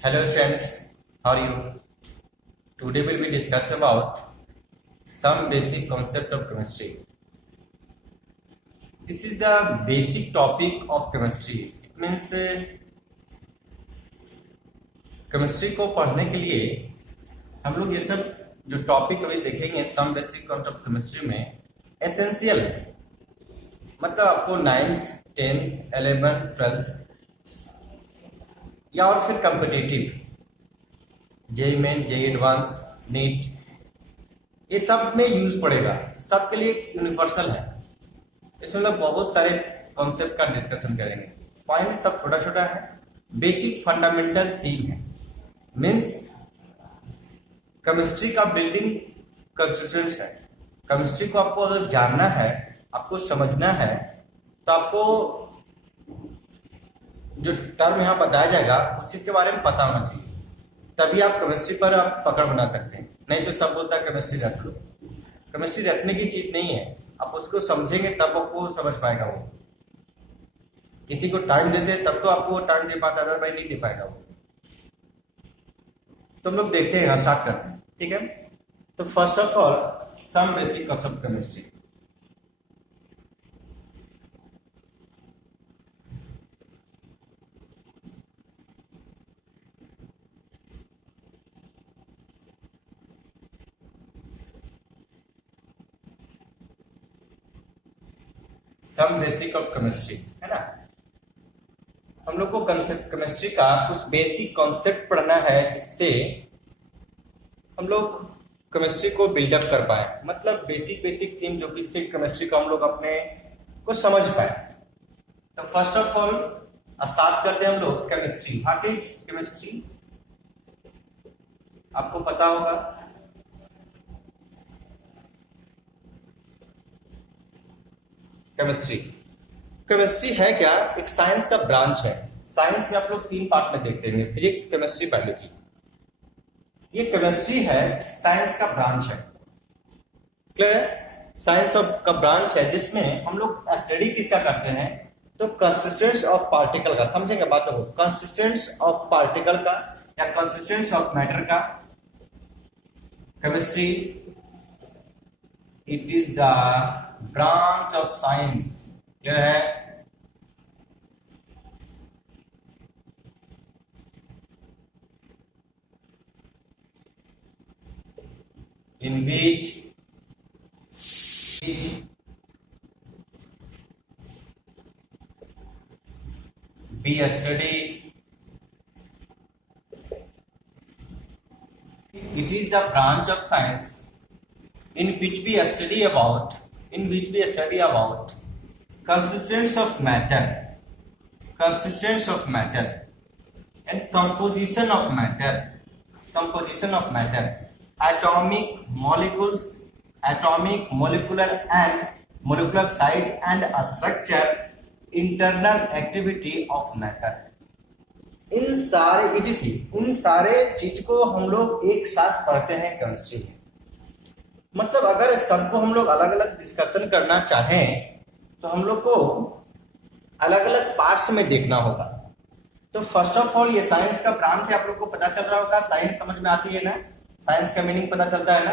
Hello friends, how are you? Today we'll be discuss about some basic concept of chemistry. This is the basic topic of chemistry. It means chemistry को पढ़ने के लिए हम लोग ये सब जो टॉपिक अभी देखेंगे some basic concept of chemistry में एसेंशियल है। मतलब आपको 9th, 10th, 11th, 12th या और फिर competitive JEE Main, JEE Advanced, NEET, ये सब में यूज पड़ेगा। सबके लिए यूनिवर्सल है। इसमें मतलब बहुत सारे कॉन्सेप्ट का डिस्कशन करेंगे। पॉइंट सब छोटा छोटा है, बेसिक फंडामेंटल थीम है। मीन्स केमिस्ट्री का बिल्डिंग कंस्टिट्यूएंट्स है। केमिस्ट्री को आपको अगर जानना है, आपको समझना है, तो आपको जो टर्म यहाँ बताया जाएगा उस चीज के बारे में पता होना चाहिए, तभी आप केमिस्ट्री पर आप पकड़ बना सकते हैं। नहीं तो सब बोलता है केमिस्ट्री रट लो। केमिस्ट्री रटने की चीज नहीं है, आप उसको समझेंगे तब आपको समझ पाएगा। वो किसी को टाइम देते तब तो आपको वो टाइम दे पाता, अदरवाइज नहीं दे पाएगा वो। तो हम लोग देखते हैं, स्टार्ट करते हैं, ठीक है। तो first of all some basic concept chemistry. Some basic of chemistry है ना। हम लोग को केमिस्ट्री का कुछ बेसिक कॉन्सेप्ट पढ़ना है जिससे हम लोग केमिस्ट्री को बिल्डअप कर पाए। मतलब बेसिक थीम जो कि जिससे केमिस्ट्री को हम लोग अपने को समझ पाए। तो फर्स्ट ऑफ ऑल स्टार्ट करते हैं हम लोग केमिस्ट्री। What is chemistry? आपको पता होगा केमिस्ट्री है क्या? एक साइंस का ब्रांच है। साइंस में आप लोग 3 पार्ट में देखते हैं, फिजिक्स, केमिस्ट्री, बायोलॉजी। ये केमिस्ट्री है, साइंस का ब्रांच है। क्लियर है? साइंस का ब्रांच है जिसमें हम लोग स्टडी किसका करते हैं? तो कंसिस्टेंस ऑफ पार्टिकल का। समझेंगे बातों को? कंसिस्टेंस ऑफ पार्टिकल का या कंसिस्टेंस ऑफ मैटर का chemistry it is the branch of science. Clear है? in which we study, it is the branch of science in which we study about consistence of matter and composition of matter, atomic molecules, atomic, molecular and molecular size and structure, internal activity of matter। इन सारे चीज को हम लोग एक साथ पढ़ते हैं chemistry में। मतलब अगर सबको हम लोग अलग अलग डिस्कशन करना चाहें तो हम लोग को अलग अलग पार्ट्स में देखना होगा। तो फर्स्ट ऑफ ऑल ये साइंस का ब्रांच है, आप लोग को पता चल रहा होगा। साइंस समझ में आती है ना? साइंस का मीनिंग पता चलता है ना?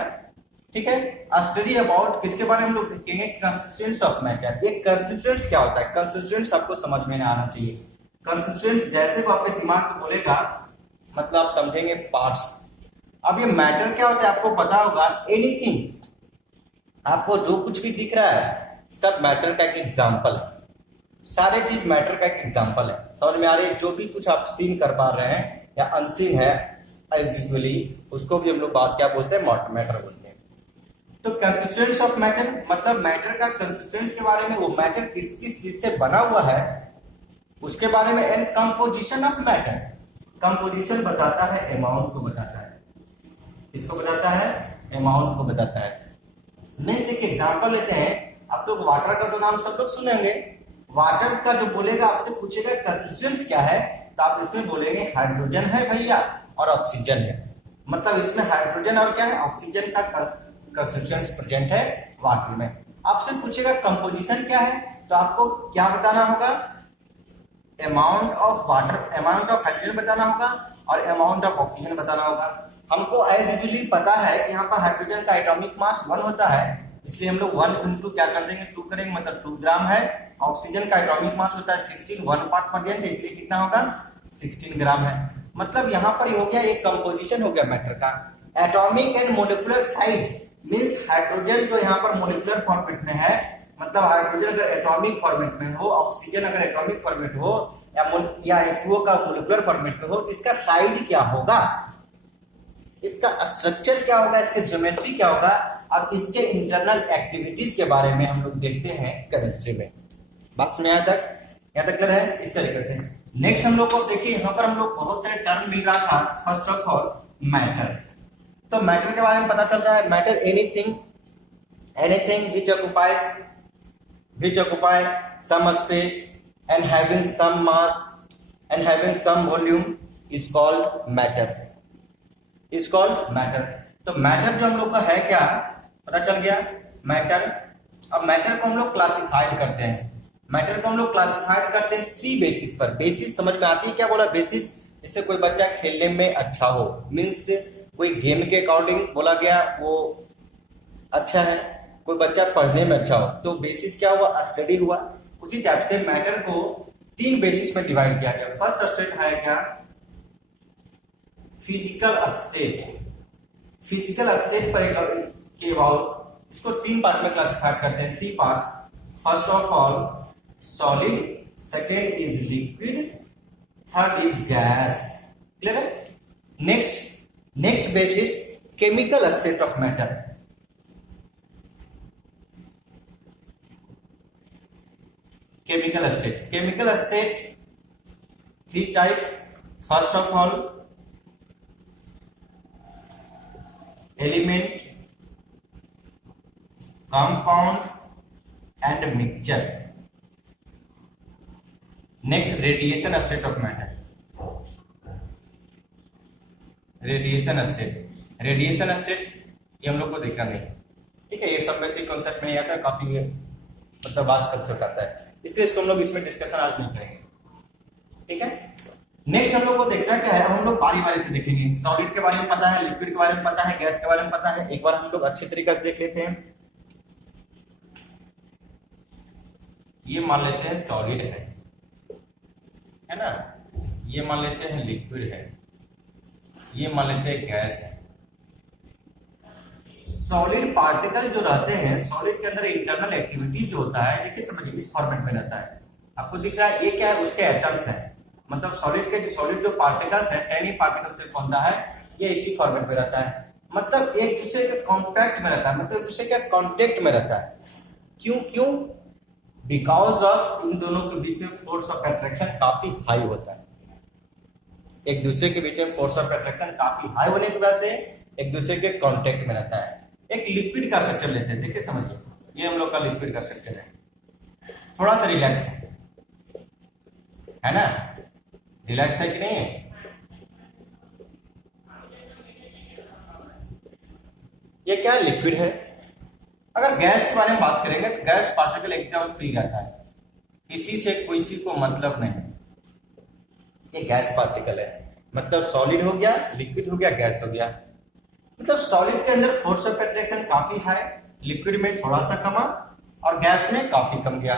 ठीक है। स्टडी अबाउट किसके बारे में हम लोग देखेंगे? Consistence of matter. ये कंसिस्टेंस क्या होता है? कंसिस्टेंस आपको समझ में आना चाहिए। कंसिस्टेंस जैसे वो आपके दिमाग में बोलेगा, मतलब आप समझेंगे पार्ट्स। अब ये मैटर क्या होता है आपको पता होगा। एनीथिंग, आपको जो कुछ भी दिख रहा है सब मैटर का एक एग्जाम्पल है। सारे चीज मैटर का एक एग्जाम्पल है। समझ में आ रही है? जो भी कुछ आप सीन कर पा रहे हैं या अनसीन है एज यूजुअली, उसको भी हम लोग बात क्या बोलते हैं? मैटर बोलते हैं। तो कंसिस्टेंस ऑफ मैटर मतलब मैटर का कंसिस्टेंस के बारे में, वो मैटर किस किस चीज से बना हुआ है उसके बारे में। And composition of matter, composition बताता है, अमाउंट को बताता है। किसको बताता है? अमाउंट को बताता है। मैं एक एग्जांपल लेते हैं। आप लोग वाटर का तो नाम सब लोग सुनेंगे। वाटर का जो बोलेगा, आपसे पूछेगा कंसिस्टेंस क्या है, तो आप इसमें बोलेंगे हाइड्रोजन है भैया और ऑक्सीजन है। मतलब इसमें हाइड्रोजन और क्या है? ऑक्सीजन का कंसिस्टेंस प्रेजेंट है वाटर में। आपसे पूछेगा कंपोजिशन क्या है, तो आपको क्या बताना होगा? Amount of water, amount of hydrogen बताना होगा और अमाउंट ऑफ ऑक्सीजन बताना होगा। हमको एज यूजुअली पता है कि यहाँ पर हाइड्रोजन का एटॉमिक मास 1 होता है, इसलिए हम लोग 1 इंटू क्या कर देंगे 2 करेंगे, मतलब 2 ग्राम है। ऑक्सीजन का एटॉमिक मास होता है 16 1 पार्ट पर जेंट, इसलिए कितना होगा 16 ग्राम है। मतलब यहाँ पर हो गया एक कंपोजिशन हो गया मैटर का। Atomic and molecular size means hydrogen जो यहाँ पर मोलिकुलर फॉर्मेट में है, मतलब हाइड्रोजन अगर एटॉमिक फॉर्मेट में हो, ऑक्सीजन अगर एटॉमिक फॉर्मेट हो या H2O का मोलिकुलर फॉर्मेट में हो, तो इसका साइज क्या होगा, इसका स्ट्रक्चर क्या होगा, इसके ज्योमेट्री क्या होगा और इसके इंटरनल एक्टिविटीज के बारे में हम लोग देखते हैं केमिस्ट्री में। बात सुने यहाँ तक क्लियर है? इस तरीके से नेक्स्ट हम लोग को देखिए, यहाँ पर हम लोग बहुत सारे टर्म मिल रहा था। फर्स्ट ऑफ ऑल मैटर, तो मैटर के बारे में पता चल रहा है, matter anything which occupy some space and having some mass and having some volume is called matter, तो मैटर जो हम लोग का है क्या पता चल गया मैटर। अब मैटर को हम लोग क्लासिफाइड करते हैं, मैटर को हम लोग क्लासिफाइड करते हैं 3 बेसिस पर। बेसिस समझ में आती है क्या बोला बेसिस? इससे कोई बच्चा खेलने में अच्छा हो, मीन्स कोई गेम के अकॉर्डिंग बोला गया वो अच्छा है, कोई बच्चा पढ़ने में अच्छा हो, तो बेसिस क्या हुआ स्टडी हुआ। उसी टाइप से मैटर को 3 बेसिस में डिवाइड किया गया। फर्स्ट स्टेट है क्या फिजिकल स्टेट पर के बाद इसको 3 पार्ट में क्लासिफाइड करते हैं, 3 parts. First of all solid, second is liquid, third is gas. Clear है? Next basis chemical state of matter. Chemical state 3 type. First of all element, compound and mixture. Next radiation state of matter. Radiation state ये हम लोग को देखा नहीं, ठीक है, ये सब बेसिक कॉन्सेप्ट में नहीं आता, काफी मतलब वास्ट कंसेप्ट आता है, इसलिए इसको हम लोग इसमें डिस्कशन आज नहीं करेंगे, ठीक है। नेक्स्ट हम लोग को देखना क्या है, हम लोग बारी बारी से देखेंगे। सॉलिड के बारे में पता है, लिक्विड के बारे में पता है, गैस के बारे में पता है। एक बार हम लोग अच्छी तरीके से देख लेते हैं। ये मान लेते हैं सॉलिड है ना, ये मान लेते हैं लिक्विड है, ये मान लेते हैं गैस है। सॉलिड पार्टिकल जो रहते हैं, सॉलिड के अंदर इंटरनल एक्टिविटी जो होता है, देखिए समझिए इस फॉर्मेट में रहता है, आपको दिख रहा है ये क्या है, उसके एटम्स हैं, मतलब सॉलिड जो पार्टिकल्स है, टेनी पार्टिकल से बनता है, ये इसी फॉर्मेट में रहता है, मतलब एक दूसरे के कॉन्टैक्ट में रहता है, मतलब एक दूसरे के कांटेक्ट में रहता है। क्यों? बिकॉज ऑफ इन दोनों के बीच में फोर्स ऑफ अट्रैक्शन काफी हाई होता है। एक दूसरे के बीच में फोर्स ऑफ अट्रैक्शन काफी हाई होने की वजह से एक दूसरे के कांटेक्ट में रहता है। एक लिक्विड का स्ट्रक्चर लेते हैं, देखिए समझिए, ये हम लोग का लिक्विड का स्ट्रक्चर है, थोड़ा सा रिलैक्स है ना, रिलैक्स है कि नहीं है? ये क्या लिक्विड है। अगर गैस के बारे में बात करेंगे तो गैस पार्टिकल एकदम फ्री रहता है, किसी से किसी को मतलब नहीं, ये गैस पार्टिकल है, मतलब सॉलिड हो गया, लिक्विड हो गया, गैस हो गया। मतलब सॉलिड के अंदर फोर्स ऑफ अट्रैक्शन काफी हाई, लिक्विड में थोड़ा सा कमा और गैस में काफी कम गया।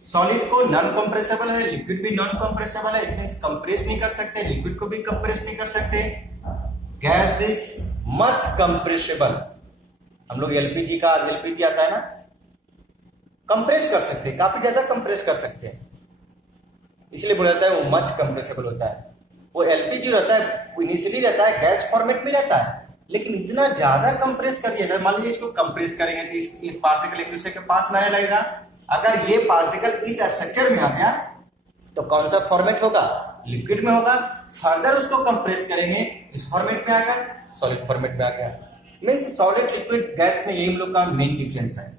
सॉलिड को नॉन कंप्रेसेबल है, लिक्विड भी नॉन कंप्रेसेबल है, इट मींस कंप्रेस नहीं कर सकते, लिक्विड को भी कंप्रेस नहीं कर सकते। Gas is much compressible. हम लोग एलपीजी आता है ना, कंप्रेस कर सकते हैं, काफी ज्यादा कंप्रेस कर सकते हैं, इसलिए बोला जाता है वो मच कंप्रेसेबल होता है। वो एलपीजी रहता है, इनिशियली रहता है गैस फॉर्मेट में रहता है, लेकिन इतना ज्यादा कंप्रेस कर दिया जाए, मान लीजिए इसको कंप्रेस करेंगे तो इस पार्टिकल एक दूसरे के पास में आने लगेगा। अगर ये पार्टिकल इस स्ट्रक्चर में आ गया तो कौन सा फॉर्मेट होगा, लिक्विड में होगा। फर्दर उसको कंप्रेस करेंगे, इस फॉर्मेट में आ गया, सॉलिड फॉर्मेट में आ गया। मींस सॉलिड, लिक्विड, गैस में यही हम लोग का मेन डिफरेंस है।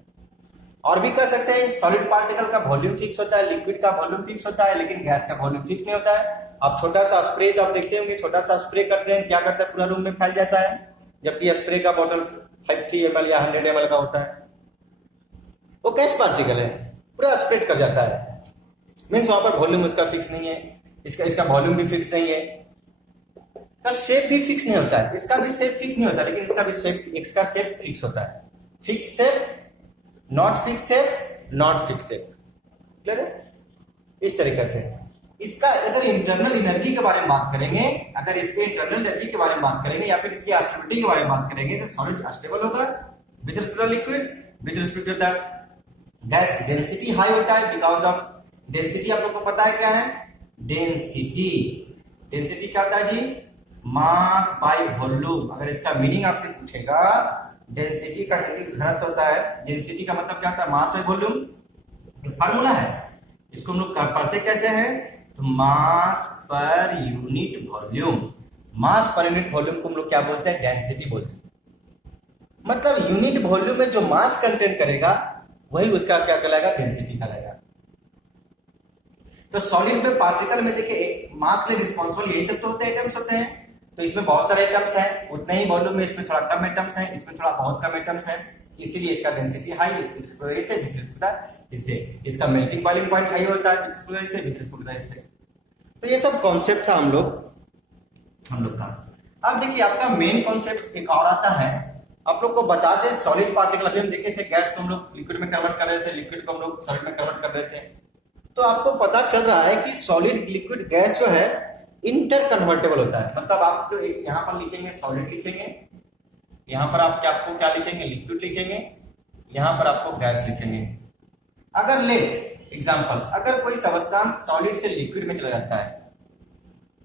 और भी कर सकते हैं, सॉलिड पार्टिकल का वॉल्यूम फिक्स होता है, लिक्विड का वॉल्यूम फिक्स होता है, लेकिन गैस का वॉल्यूम फिक्स नहीं होता है। आप छोटा सा स्प्रे तो आप देखते होंगे, छोटा सा स्प्रे करते हैं, क्या करता है, पूरा रूम में फैल जाता है, जबकि स्प्रे का बॉटल 50 ml या 100 ml का होता है, वो गैस पार्टिकल है, पूरा स्प्रेड कर जाता है। मीन्स वहां पर वॉल्यूम उसका फिक्स नहीं है, इसका वॉल्यूम भी फिक्स नहीं है, का शेप भी फिक्स नहीं होता है, इसका भी शेप फिक्स नहीं होता, लेकिन इसका शेप फिक्स होता है। Fix shape, not fix shape, not fix shape. Clear है? इस तरीके से इसका अगर इंटरनल एनर्जी के बारे में बात करेंगे, अगर इसके इंटरनल एनर्जी के बारे में बात करेंगे या फिर इसकी स्टेबिलिटी के बारे में बात करेंगे, तो सॉलिड स्टेबल होगा with respect to liquid, with respect to the gas. Density high होता है बिकॉज ऑफ डेंसिटी, आप लोग को पता है क्या है डेंसिटी। डेंसिटी क्या होता है जी? Mass by volume. अगर इसका मीनिंग आपसे पूछेगा, डेंसिटी का हिंदी घनत्व होता है। डेंसिटी का मतलब क्या होता है? Mass by volume. फार्मूला है, इसको हम लोग पढ़ते कैसे हैं? तो मास पर यूनिट वॉल्यूम। मास पर यूनिट वॉल्यूम को हम लोग क्या बोलते हैं? डेंसिटी बोलते हैं। मतलब यूनिट वॉल्यूम में जो मास कंटेंट करेगा वही उसका क्या कहलाएगा? डेंसिटी कहलाएगा। तो सॉलिड में पार्टिकल में देखिए मास के लिए रिस्पॉन्सिबल यही सब तो होते हैं, एटम्स होते हैं। तो इसमें बहुत सारे एटम्स हैं, उतने ही वॉल्यूम में इसमें थोड़ा कम एटम्स हैं, इसमें थोड़ा बहुत कम एटम्स हैं, इसीलिए इसका डेंसिटी हाई। इससे इसका मेल्टिंग बॉइलिंग पॉइंट हाई होता है इससे। तो ये सब कॉन्सेप्ट था हम लोग का। अब देखिए आपका मेन कॉन्सेप्ट एक और आता है, आप लोग को बता दें सॉलिड पार्टिकल। अभी हम देखे थे गैस को हम लोग लिक्विड में कन्वर्ट कर रहे थे, लिक्विड को हम लोग सॉलिड में कन्वर्ट कर रहे थे। तो आपको पता चल रहा है कि सॉलिड लिक्विड गैस जो है इंटर कन्वर्टेबल होता है। मतलब आप यहाँ पर लिखेंगे सॉलिड लिखेंगे, यहाँ पर आपको क्या लिखेंगे? लिक्विड लिखेंगे, यहाँ पर आपको गैस लिखेंगे। अगर लेट एग्जांपल, अगर कोई सब्सटेंस सॉलिड से लिक्विड में चला जाता है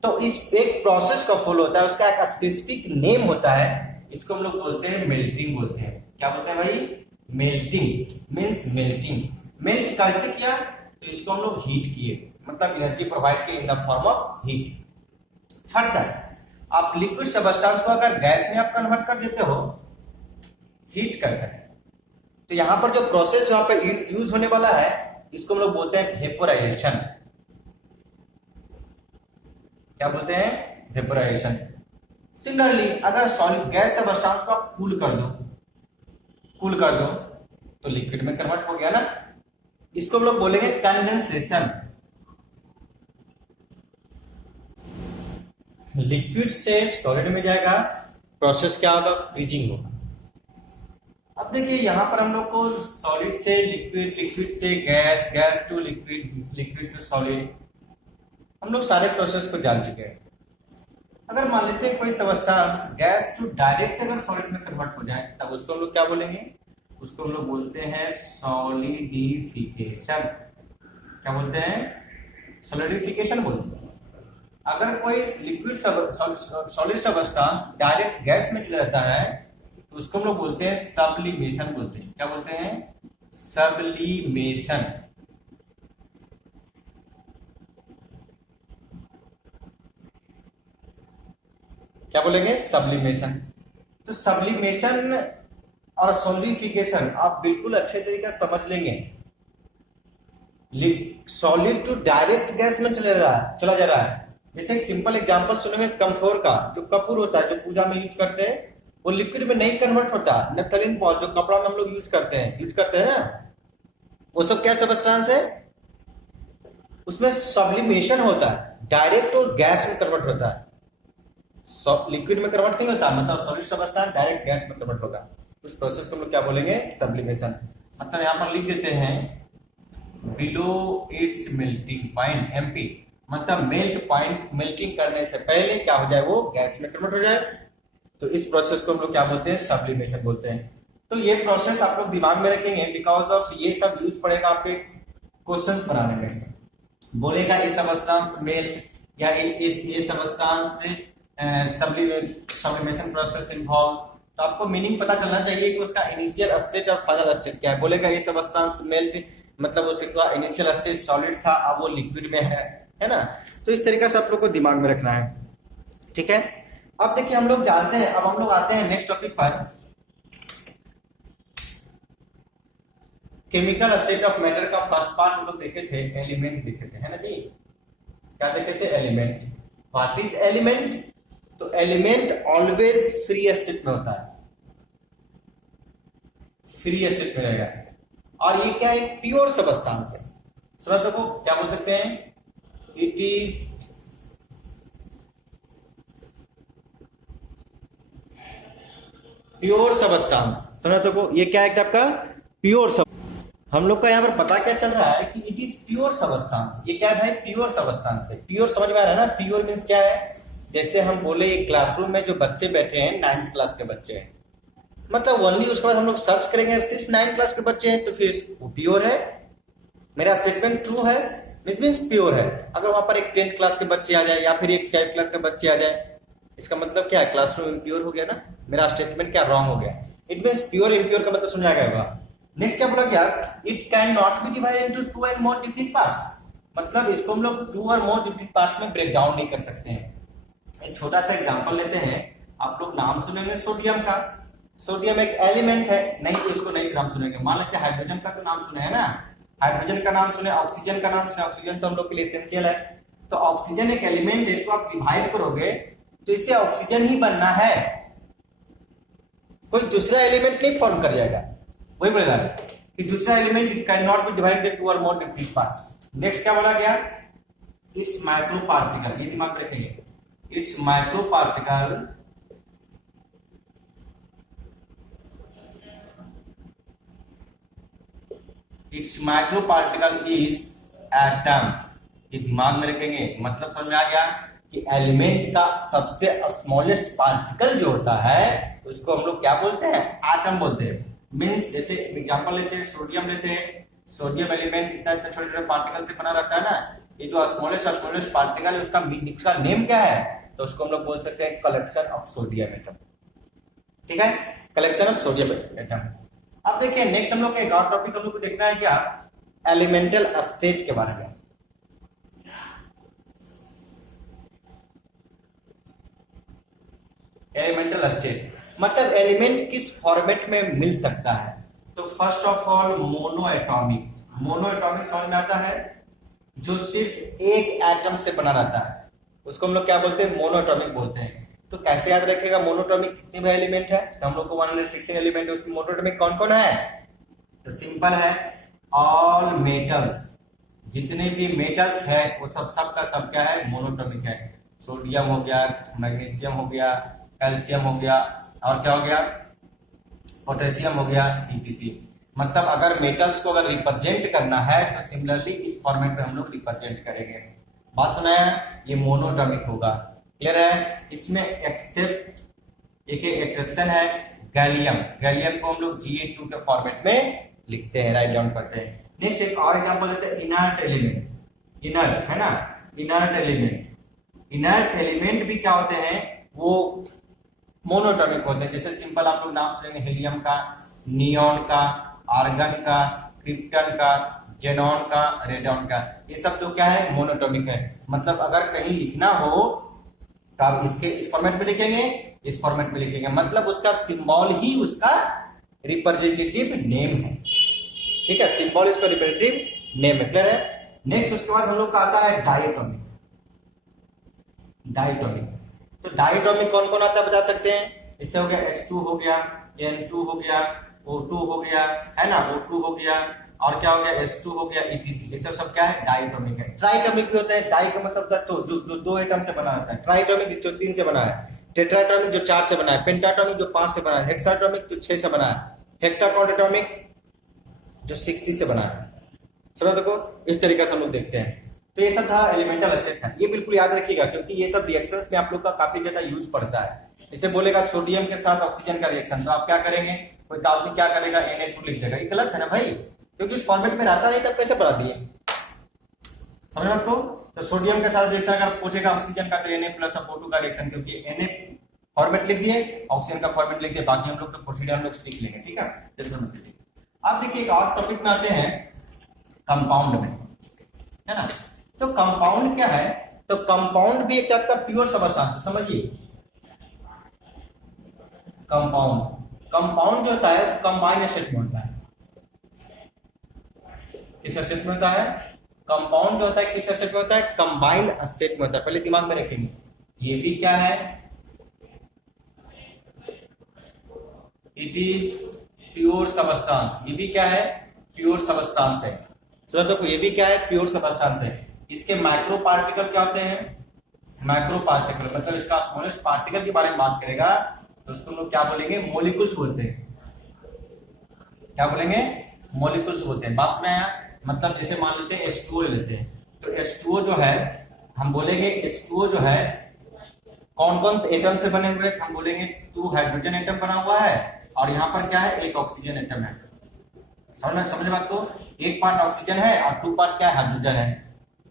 तो इस एक प्रोसेस का फॉलो होता है, उसका एक स्पेसिफिक नेम होता है, इसको हम लोग बोलते हैं मेल्टिंग बोलते हैं। क्या बोलते हैं भाई? मेल्टिंग। Means melting. मेल्ट कैसे किया? तो इसको हम लोग हीट किए, मतलब एनर्जी प्रोवाइड किए in the form of heat. Further आप लिक्विड सब्सटेंस को अगर गैस में आप कन्वर्ट कर देते हो हीट करके, तो यहां पर जो प्रोसेस यहाँ पे यूज होने वाला है इसको हम लोग बोलते हैं वेपोराइजेशन। क्या बोलते हैं? वेपोराइजेशन। सिमिलरली अगर सॉलिड गैस सब्सटेंस को आप कूल कर दो तो लिक्विड में कन्वर्ट हो गया ना, इसको हम लोग बोलेंगे कंडेंसेशन। लिक्विड से सॉलिड में जाएगा, प्रोसेस क्या होगा? फ्रीजिंग होगा। अब देखिए यहां पर हम लोग को सॉलिड से लिक्विड, लिक्विड से gas, gas to liquid, liquid to solid, हम लोग सारे प्रोसेस को जान चुके हैं। अगर मान लेते हैं कोई सब्सटेंस गैस टू डायरेक्ट अगर सॉलिड में कन्वर्ट हो जाए तब उसको हम लोग क्या बोलेंगे? उसको हम लोग बोलते हैं सॉलिडिफिकेशन। क्या बोलते हैं? सॉलिडिफिकेशन बोलते हैं। अगर कोई liquid solid substance direct gas में चला जाता है तो उसको हम लोग बोलते हैं सब्लिमेशन बोलते हैं। क्या बोलते हैं? सब्लिमेशन। क्या बोलेंगे? सब्लिमेशन। तो सब्लिमेशन और सॉलिडिफिकेशन आप बिल्कुल अच्छे तरीके से समझ लेंगे। सॉलिड टू डायरेक्ट गैस में चला जा रहा है। जैसे एक सिंपल एग्जांपल सुनेंगे कम्फोर का, जो कपूर होता है जो पूजा में यूज करते हैं, वो लिक्विड में नहीं कन्वर्ट होता। नेफ्थलीन पॉल जो कपड़ा में हम लोग यूज करते हैं ना, वो सब क्या सब्सटेंस है? उसमें सब्लिमेशन होता है, डायरेक्ट और गैस में कन्वर्ट होता है। लिक्विड में कन्वर्ट नहीं होता, मतलब सॉलिड सब्सटेंस डायरेक्ट गैस में कन्वर्ट होगा। उस प्रोसेस को हम लोग क्या बोलेंगे? सब्लिमेशन। मतलब यहां पर लिख देते हैं below it's melting point, MP, मतलब मेल्ट पॉइंट, मेल्टिंग करने से पहले क्या हो जाए? वो गैस में कन्वर्ट हो जाए। तो इस प्रोसेस को हम लोग क्या बोलते हैं? सब्लिमेशन बोलते हैं। तो ये प्रोसेस आप लोग दिमाग में रखेंगे बिकॉज ऑफ ये सब यूज पड़ेगा आपके क्वेश्चंस बनाने में। बोलेगा ये सब्सटेंस मेल्ट या ये सब्सटेंस से सब्लिमेशन प्रोसेस इन्वॉल्व, तो आपको मीनिंग पता चलना चाहिए कि उसका इनिशियल स्टेट और फाइनल स्टेट क्या है। बोलेगा ये सब्सटेंस मेल्ट, मतलब उसका इनिशियल स्टेट सॉलिड था, अब वो लिक्विड में है ना। तो इस तरीके से आप लोग को दिमाग में रखना है, ठीक है। अब देखिए हम लोग जानते हैं, अब हम लोग आते हैं नेक्स्ट टॉपिक पर। केमिकल स्टेट ऑफ मैटर का फर्स्ट पार्ट हम लोग देखे थे, एलिमेंट देखे थे, है ना जी। क्या देखे थे? एलिमेंट। What is element? तो एलिमेंट ऑलवेज फ्री स्टेट में होता है, फ्री स्टेट में रहेगा। और ये क्या है? प्योर सब्सटेंस है। समझ को क्या बोल सकते हैं, इट इज प्योर सबस्टांस। समझ को ये क्या है आपका प्योर सब। हम लोग का यहाँ पर पता क्या चल रहा है कि इट इज प्योर सबस्टांस। ये क्या है भाई, प्योर सबस्टांस है। प्योर समझ में आ रहा है ना, प्योर मीन्स क्या है, जैसे हम बोले एक क्लासरूम में जो बच्चे बैठे हैं 9th क्लास के बच्चे हैं, मतलब ओनली उसके बाद हम लोग सर्च करेंगे सिर्फ 9th क्लास के बच्चे हैं तो फिर वो प्योर है, मेरा स्टेटमेंट ट्रू है, मीन्स प्योर है। अगर वहां पर एक 10th क्लास के बच्चे आ जाए या फिर एक 5th क्लास के बच्चे आ जाए, इसका मतलब क्या है, क्लासरूम इम्प्योर हो गया ना, मेरा स्टेटमेंट क्या रॉन्ग हो गया। इट मीन्स प्योर इम्प्योर का मतलब समझ आ गया होगा। नेक्स्ट क्या बोला क्या, it can not be divided into 2 and more different parts, मतलब इसको हम लोग 2 और मोर डिफरेंट पार्ट्स में ब्रेक डाउन नहीं कर सकते हैं। एक छोटा सा एग्जांपल लेते हैं, आप लोग नाम सुनेंगे सोडियम का, सोडियम एक एलिमेंट है, नहीं तो इसको नहीं नाम सुनेंगे। मान लेते हैं हाइड्रोजन का तो नाम सुने है ना, हाइड्रोजन का नाम सुने, ऑक्सीजन का नाम सुने, ऑक्सीजन तो हम लोग के लिए एसेंशियल है। तो ऑक्सीजन एक एलिमेंट है, इसको आप डिवाइड करोगे तो इसे ऑक्सीजन ही बनना है, कोई दूसरा एलिमेंट नहीं फॉर्म कर जाएगा। वही बोला कि दूसरा element it can not be divided to और मोर डिफरेंट पार्ट्स। नेक्स्ट क्या बोला गया, इट्स माइक्रो पार्टिकल, ये दिमाग में रखेंगे, it's micro particle it's micro particle is atom, ये दिमाग में रखेंगे। मतलब समझ में आ गया कि एलिमेंट का सबसे स्मॉलेस्ट पार्टिकल जो होता है उसको हम लोग क्या बोलते हैं, एटम बोलते हैं। मीन्स जैसे एग्जांपल लेते हैं, सोडियम लेते हैं, सोडियम एलिमेंट इतना इतना छोटे छोटे पार्टिकल से बना रहता है ना, ये जो स्मॉलेस्ट पार्टिकल है उसका नेम क्या है, तो उसको हम लोग बोल सकते हैं कलेक्शन ऑफ सोडियम एटम। ठीक है, कलेक्शन ऑफ सोडियम एटम। अब देखिए नेक्स्ट हम लोग का एक और टॉपिक हम लोग को देखना है क्या, एलिमेंटल स्टेट के बारे में। एलिमेंटल स्टेट मतलब एलिमेंट किस फॉर्मेट में मिल सकता है। तो first of all mono atomic, mono atomic समझ में आता है, जो सिर्फ एक एटम से बना रहता है उसको हम लोग क्या बोलते हैं, मोनो एटॉमिक बोलते हैं। तो कैसे याद रखेगा मोनो एटॉमिक कितने एलिमेंट है, तो हम लोग को 116 एलिमेंट है, उसमें मोनो एटॉमिक कौन कौन है, तो सिंपल है, ऑल मेटल्स, जितने भी मेटल्स है वो सब का सब क्या है, मोनोटॉमिक है। सोडियम हो गया, मैग्नीशियम हो गया, कैल्शियम हो गया, और क्या हो गया, पोटेशियम हो गया, etc। मतलब अगर मेटल्स को अगर रिप्रेजेंट करना है तो सिमिलरली इस फॉर्मेट में हम लोग रिप्रेजेंट करेंगे। बात सुना है, ये मोनोटॉमिक होगा, क्लियर है। इसमें एक्सेप्ट एक एक्सेप्शन है, गैलियम, गैलियम को हम लोग Ga2 के फॉर्मेट में लिखते हैं, राइट डाउन करते हैं। नेक्स्ट एक और एग्जांपल लेते हैं, इनर्ट एलिमेंट, इनर्ट है ना, इनर्ट एलिमेंट, इनर्ट एलिमेंट भी क्या होते हैं, वो मोनोटॉमिक होते हैं। जैसे सिंपल आप लोग नाम सुनेंगे, हीलियम का, नियॉन का, आर्गन का, क्रिप्टन का, जेनॉन का, रेडॉन का, ये सब जो क्या है, मोनोटॉमिक है। मतलब अगर कहीं लिखना हो तो आप इसके इस फॉर्मेट में लिखेंगे, इस फॉर्मेट में लिखेंगे, मतलब उसका सिंबल ही उसका रिप्रेजेंटेटिव नेम है। ठीक है, सिंबल इसका रिप्रेजेंटेटिव नेम है, क्लियर है। नेक्स्ट उसके बाद हम लोग का आता है डायटोमिक, डायटोमिक। तो डायटोमिक कौन कौन आता है बता सकते हैं, इससे हो गया H2 हो गया, N2 हो गया, O2 हो गया, है ना, O2 हो गया, और क्या हो गया, S2 हो गया, etc। ये सब क्या है, डायटोमिक है। ट्राइटोमिक भी होता है, डाई का मतलब होता है तो जो 2 एटम से बना रहता है, ट्राइटोमिक जो 3 से बना है, टेट्राटोमिक जो 4 से बना है, पेंटाटोमिक जो 5 से बना है, हेक्साटोमिक जो 6 से बना है, हेक्साकोडेटोमिक जो 60 से बना है। समझ सको, इस तरीके से हम लोग देखते हैं। तो ये सब था एलिमेंटल स्टेट था, ये बिल्कुल याद रखिएगा क्योंकि ये सब रिएक्शंस में आप लोग का काफी ज्यादा यूज पड़ता है। इसे बोलेगा सोडियम के साथ ऑक्सीजन का रिएक्शन, तो आप क्या करेंगे, कोई आदमी क्या करेगा, Na2 लिख देगा, ये गलत है ना भाई, क्योंकि इस फॉर्मेट में रहता नहीं तब कैसे बना दिए, समझ आपको। तो सोडियम के साथ रिएक्शन अगर पूछेगा ऑक्सीजन का तो Na+O2 का रिएक्शन, क्योंकि Na फॉर्मेट लिख दिए, ऑक्सीजन का फॉर्मेट लिख दिए, बाकी हम लोग तो प्रोसीजर हम लोग सीख लेंगे। ठीक है, अब देखिए एक और टॉपिक में आते हैं, कंपाउंड में, है ना। तो कंपाउंड क्या है, तो कंपाउंड भी एक टाइप का प्योर सबस्टेंस है, समझिए। कंपाउंड, कंपाउंड जो होता है कंबाइंड स्टेट में होता है, किस स्टेट में होता है, कंपाउंड जो होता है किस स्टेट में होता है, कंबाइंड स्टेट में होता है। पहले दिमाग में रखेंगे, ये भी क्या है, इट इज प्योर सबस्टेंस, ये भी क्या है, प्योर सबस्टेंस है। चलो देखो ये भी क्या है, प्योर सबस्टांस है। इसके माइक्रो पार्टिकल क्या होते हैं, माइक्रो पार्टिकल मतलब इसका स्मॉलेस्ट पार्टिकल के बारे में बात करेगा तो उसको हम लोग क्या बोलेंगे, मोलिकुल्स बोलते हैं। क्या बोलेंगे, मोलिकुल्स बोलते हैं। बात में आया, मतलब जैसे मान लेते हैं H2O ले लेते हैं, तो H2O जो है हम बोलेंगे H2O जो है कौन कौन से एटम से बने हुए, हम बोलेंगे 2 हाइड्रोजन एटम बना हुआ है और यहाँ पर क्या है, एक ऑक्सीजन एटम है। समझ बात को, एक पार्ट ऑक्सीजन है और 2 पार्ट क्या है, हाइड्रोजन है।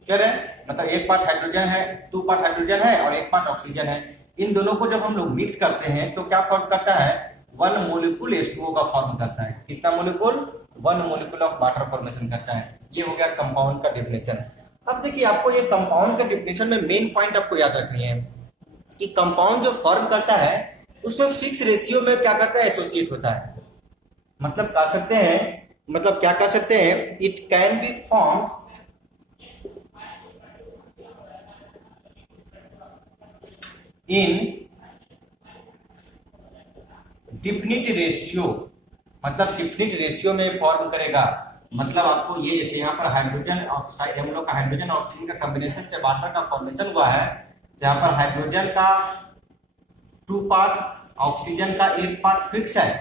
क्लियर है, मतलब एक पार्ट हाइड्रोजन है, 2 पार्ट हाइड्रोजन है और एक पार्ट ऑक्सीजन है। इन दोनों को जब हम लोग मिक्स करते हैं तो क्या फॉर्म करता है, 1 मोलिक्यूल H2O का फॉर्म करता है। कितना molecule, 1 molecule of water formation करता है। ये हो गया कंपाउंड का डेफिनेशन। अब देखिए आपको ये कंपाउंड का डेफिनेशन में मेन पॉइंट आपको याद रखनी है कि कंपाउंड जो फॉर्म करता है उसमें फिक्स रेशियो में क्या करता है, एसोसिएट होता है। मतलब कह सकते हैं, मतलब क्या कह सकते हैं, it can be form in definite ratio, मतलब डिफिनिट रेशियो में फॉर्म करेगा। मतलब आपको ये जैसे यहाँ पर हाइड्रोजन ऑक्साइड, हम लोग का हाइड्रोजन ऑक्सीजन का कॉम्बिनेशन से वाटर का फॉर्मेशन हुआ है। यहाँ पर हाइड्रोजन का 2 पार्ट, ऑक्सीजन का 1 पार्ट फिक्स है।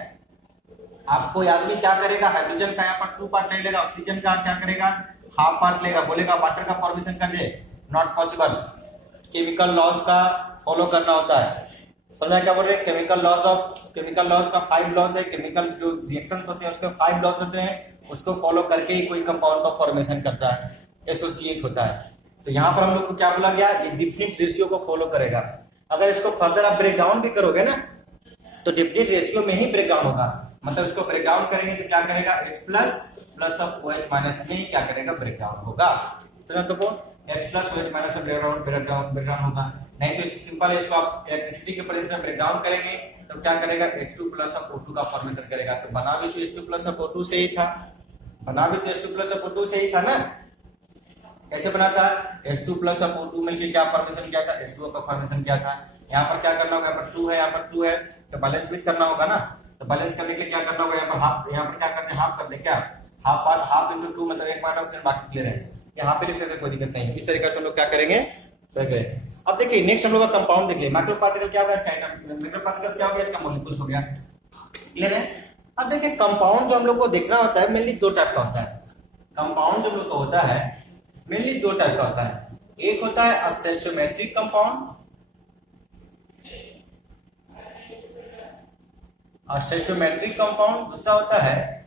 आपको आदमी क्या करेगा, हाइड्रोजन का यहाँ पर 2 पार्ट नहीं लेगा, ऑक्सीजन का क्या करेगा, हाफ पार्ट लेगा, बोलेगा वाटर का फॉर्मेशन कर दे। नॉट पॉसिबल, केमिकल लॉज का फॉलो करना होता है। समझा क्या बोल रहे हैं, केमिकल लॉज का 5 लॉज है, केमिकल जो रिएक्शंस होते हैं उसके 5 लॉज होते हैं, उसको फॉलो करके ही कोई कंपाउंड का फॉर्मेशन करता है, एसोसिएट होता है। तो यहाँ पर हम लोग को क्या बोला गया, डिफिनिट रेशियो को फॉलो करेगा। अगर इसको फर्दर आप ब्रेक डाउन भी करोगे ना तो डिफिनिट रेशियो में ही ब्रेक डाउन होगा। मतलब इसको ब्रेक डाउन करेंगे तो क्या करेगा, H plus of OH minus में क्या करेगा, ब्रेक डाउन होगा। चलो तो H प्लस OH माइनस में ब्रेक डाउन होगा। नहीं तो सिंपल है, इसको आप इलेक्ट्रिसिटी के प्लेस में ब्रेक डाउन करेंगे तो क्या करेगा, H2 प्लस ऑफ O2 का फॉर्मेशन करेगा। तो बना भी तो H2 प्लस ऑफ O2 से ही था, बना भी तो H2 प्लस ऑफ O2 से ही था ना। कैसे बना था, H2 प्लस ऑफ O2 मिलकर क्या फॉर्मेशन किया था, H2O का फॉर्मेशन किया था। यहाँ पर क्या करना होगा, यहाँ पर 2 है, यहाँ पर 2 है, तो बैलेंस भी करना होगा ना। तो बैलेंस करने के लिए क्या करना होगा, यहाँ पर हाफ, यहाँ पर क्या करते हैं, हाफ कर दे, क्या हाफ इंटू 2 मतलब 1 पार्ट ऑक्सीजन बाकी क्लियर है। यहाँ पे लिख सकते, कोई दिक्कत नहीं। इस तरीके से हम लोग क्या करेंगे, अब देखिए नेक्स्ट हम लोग का कंपाउंड देखिए। माइक्रो पार्टिकल क्या होगा, इसका एटम, माइक्रो पार्टिकल्स क्या हो गया, इसका मॉलिक्यूल्स हो गया। क्लियर है। अब देखिए कंपाउंड जो हम लोग को देखना होता है मेनली 2 टाइप का होता है। कंपाउंड जो हम लोग को होता है मेनली 2 टाइप का होता है। एक होता है स्टोइचोमेट्रिक कंपाउंड, स्टोइचोमेट्रिक कंपाउंड। दूसरा होता है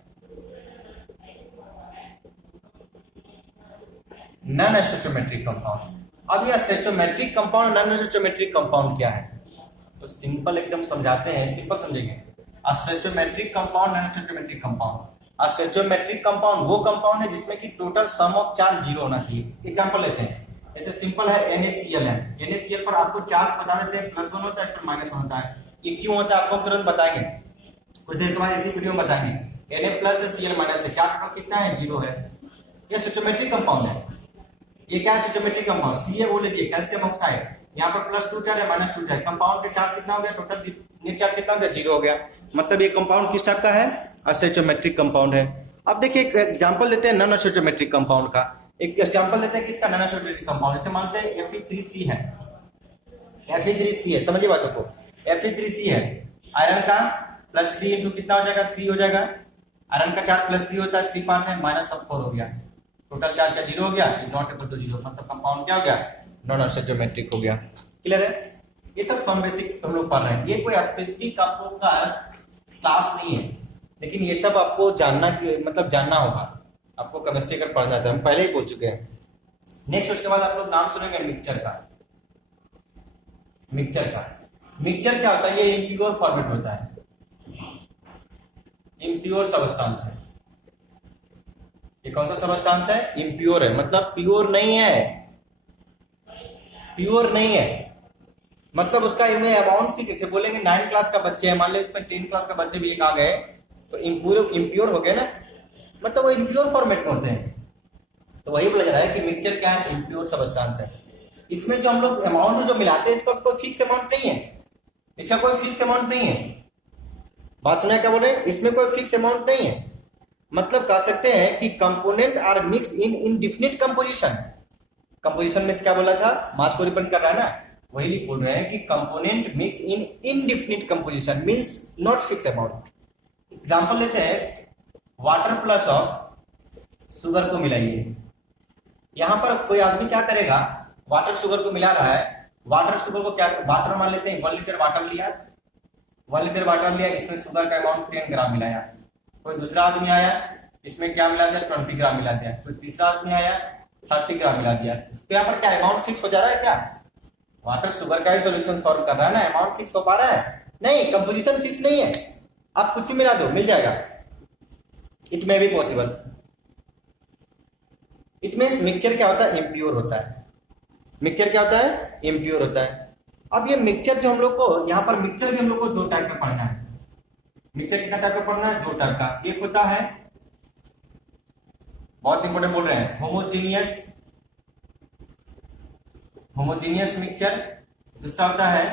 नॉन स्टोइचोमेट्रिक कंपाउंड। अब यह स्टोइचोमेट्रिक कंपाउंड, नॉन स्टोइचोमेट्रिक कंपाउंड क्या है, तो सिंपल एकदम समझाते हैं, सिंपल समझेंगे। स्टोइचोमेट्रिक कंपाउंड, नॉन स्टोइचोमेट्रिक कंपाउंड। स्टोइचोमेट्रिक कंपाउंड वो कंपाउंड है जिसमें कि टोटल सम ऑफ चार्ज 0 होना चाहिए। एग्जांपल लेते हैं, जैसे सिंपल है NaCl है, NaCl पर आपको चार्ज बता देते हैं, +1 होता है, इस पर -1 होता है। ये क्यों होता है आपको तुरंत बताएंगे, कुछ देर के बाद इसी वीडियो में बताएंगे। Na प्लस Cl माइनस है, चार्ज पर कितना है, 0 है। ये स्टोइचोमेट्रिक कंपाउंड है। ये क्या है, स्टोइचोमेट्रिक कंपाउंड। Ca वो लीजिए, कैल्शियम ऑक्साइड, यहाँ पर +2 चार्ज है, -2 चार्ज, कंपाउंड के चार्ज कितना हो गया, टोटल नेट चार्ज कितना हो गया, 0 हो गया। मतलब ये कंपाउंड किस टाइप का है, स्टोइचोमेट्रिक कंपाउंड है। अब देखिए एक एग्जांपल देते हैं नॉन स्टोइचोमेट्रिक कंपाउंड का। एक एग्जांपल देते हैं किसका, नॉन स्टोइचोमेट्रिक कंपाउंड। जैसे मानते हैं Fe3C है, Fe3C है, समझिए बातों को। Fe3C है, आयरन का +3 इंटू कितना हो जाएगा, 3 हो जाएगा। आयरन का चार्ज +3 होता है, 3 पार्ट है, -4 हो गया, टोटल चार्ज का 0 हो गया, नॉट इक्वल टू 0, मतलब कंपाउंड क्या हो गया, नॉन स्टोइचोमेट्रिक हो गया। क्लियर है। ये सब सम बेसिक हम लोग पढ़ रहे हैं, ये कोई स्पेसिफिक आपको का क्लास नहीं है, लेकिन ये सब आपको जानना, मतलब जानना होगा। आपको केमिस्ट्री का पढ़ना था, हम पहले ही बोल चुके हैं। नेक्स्ट उसके बाद आप लोग नाम सुनेंगे मिक्सचर का। मिक्सचर क्या होता है, ये इम्प्योर फॉर्मेट होता है, इम्प्योर सबस्टांस है। ये कौन सा सबस्टांस है, इम्प्योर है, मतलब प्योर नहीं है, प्योर नहीं है। मतलब उसका इनमें अमाउंट की कैसे बोलेंगे, 9 क्लास का बच्चे है, मान लो इसमें 10 क्लास का बच्चे भी एक आ गए तो इम्प्योर हो गए ना, मतलब वो इम्प्योर फॉर्मेट में होते हैं। तो वही बोला जा रहा है कि मिक्सचर क्या है, इम्प्योर सबस्टांस है। इसमें जो हम लोग अमाउंट जो मिलाते हैं इसका कोई फिक्स अमाउंट नहीं है, इसका कोई फिक्स अमाउंट नहीं है। बात सुना क्या बोल रहे हैं, इसमें कोई फिक्स अमाउंट नहीं है। मतलब कह सकते हैं कि component are mix in indefinite composition. Composition में क्या बोला था, मास को रिप्रेजेंट कर रहा है ना, वही बोल रहे हैं कि component mix in indefinite composition means not fix amount. Example लेते हैं, वाटर प्लस ऑफ शुगर को मिलाइए। यहां पर कोई आदमी क्या करेगा, वाटर शुगर को मिला रहा है, वाटर शुगर को क्या, वाटर मान लेते हैं 1 लीटर वाटर लिया, 1 लीटर वाटर लिया, इसमें शुगर का अमाउंट 10 ग्राम मिलाया। कोई दूसरा आदमी आया, इसमें क्या मिला दिया, 20 ग्राम मिला दिया। कोई तीसरा आदमी आया, 30 ग्राम मिला दिया। तो यहाँ पर क्या अमाउंट फिक्स हो जा रहा है क्या? वाटर शुगर का ही सोल्यूशन सॉल्व कर रहा है ना, अमाउंट फिक्स हो पा रहा है? नहीं, कंपोजिशन फिक्स नहीं है, आप कुछ भी मिला दो मिल जाएगा। It may be possible. It means mixture क्या होता है, इम्प्योर होता है। मिक्सचर क्या होता है, इम्प्योर होता है। अब ये मिक्सचर जो हम लोग को यहाँ पर, मिक्सचर भी हम लोग को 2 टाइप का पढ़ना है। मिक्सचर कितना टाइप का पढ़ना है, 2 टाइप का। एक होता है, बहुत इंपोर्टेंट बोल रहे हैं, होमोजीनियस मिक्सचर। दूसरा होता है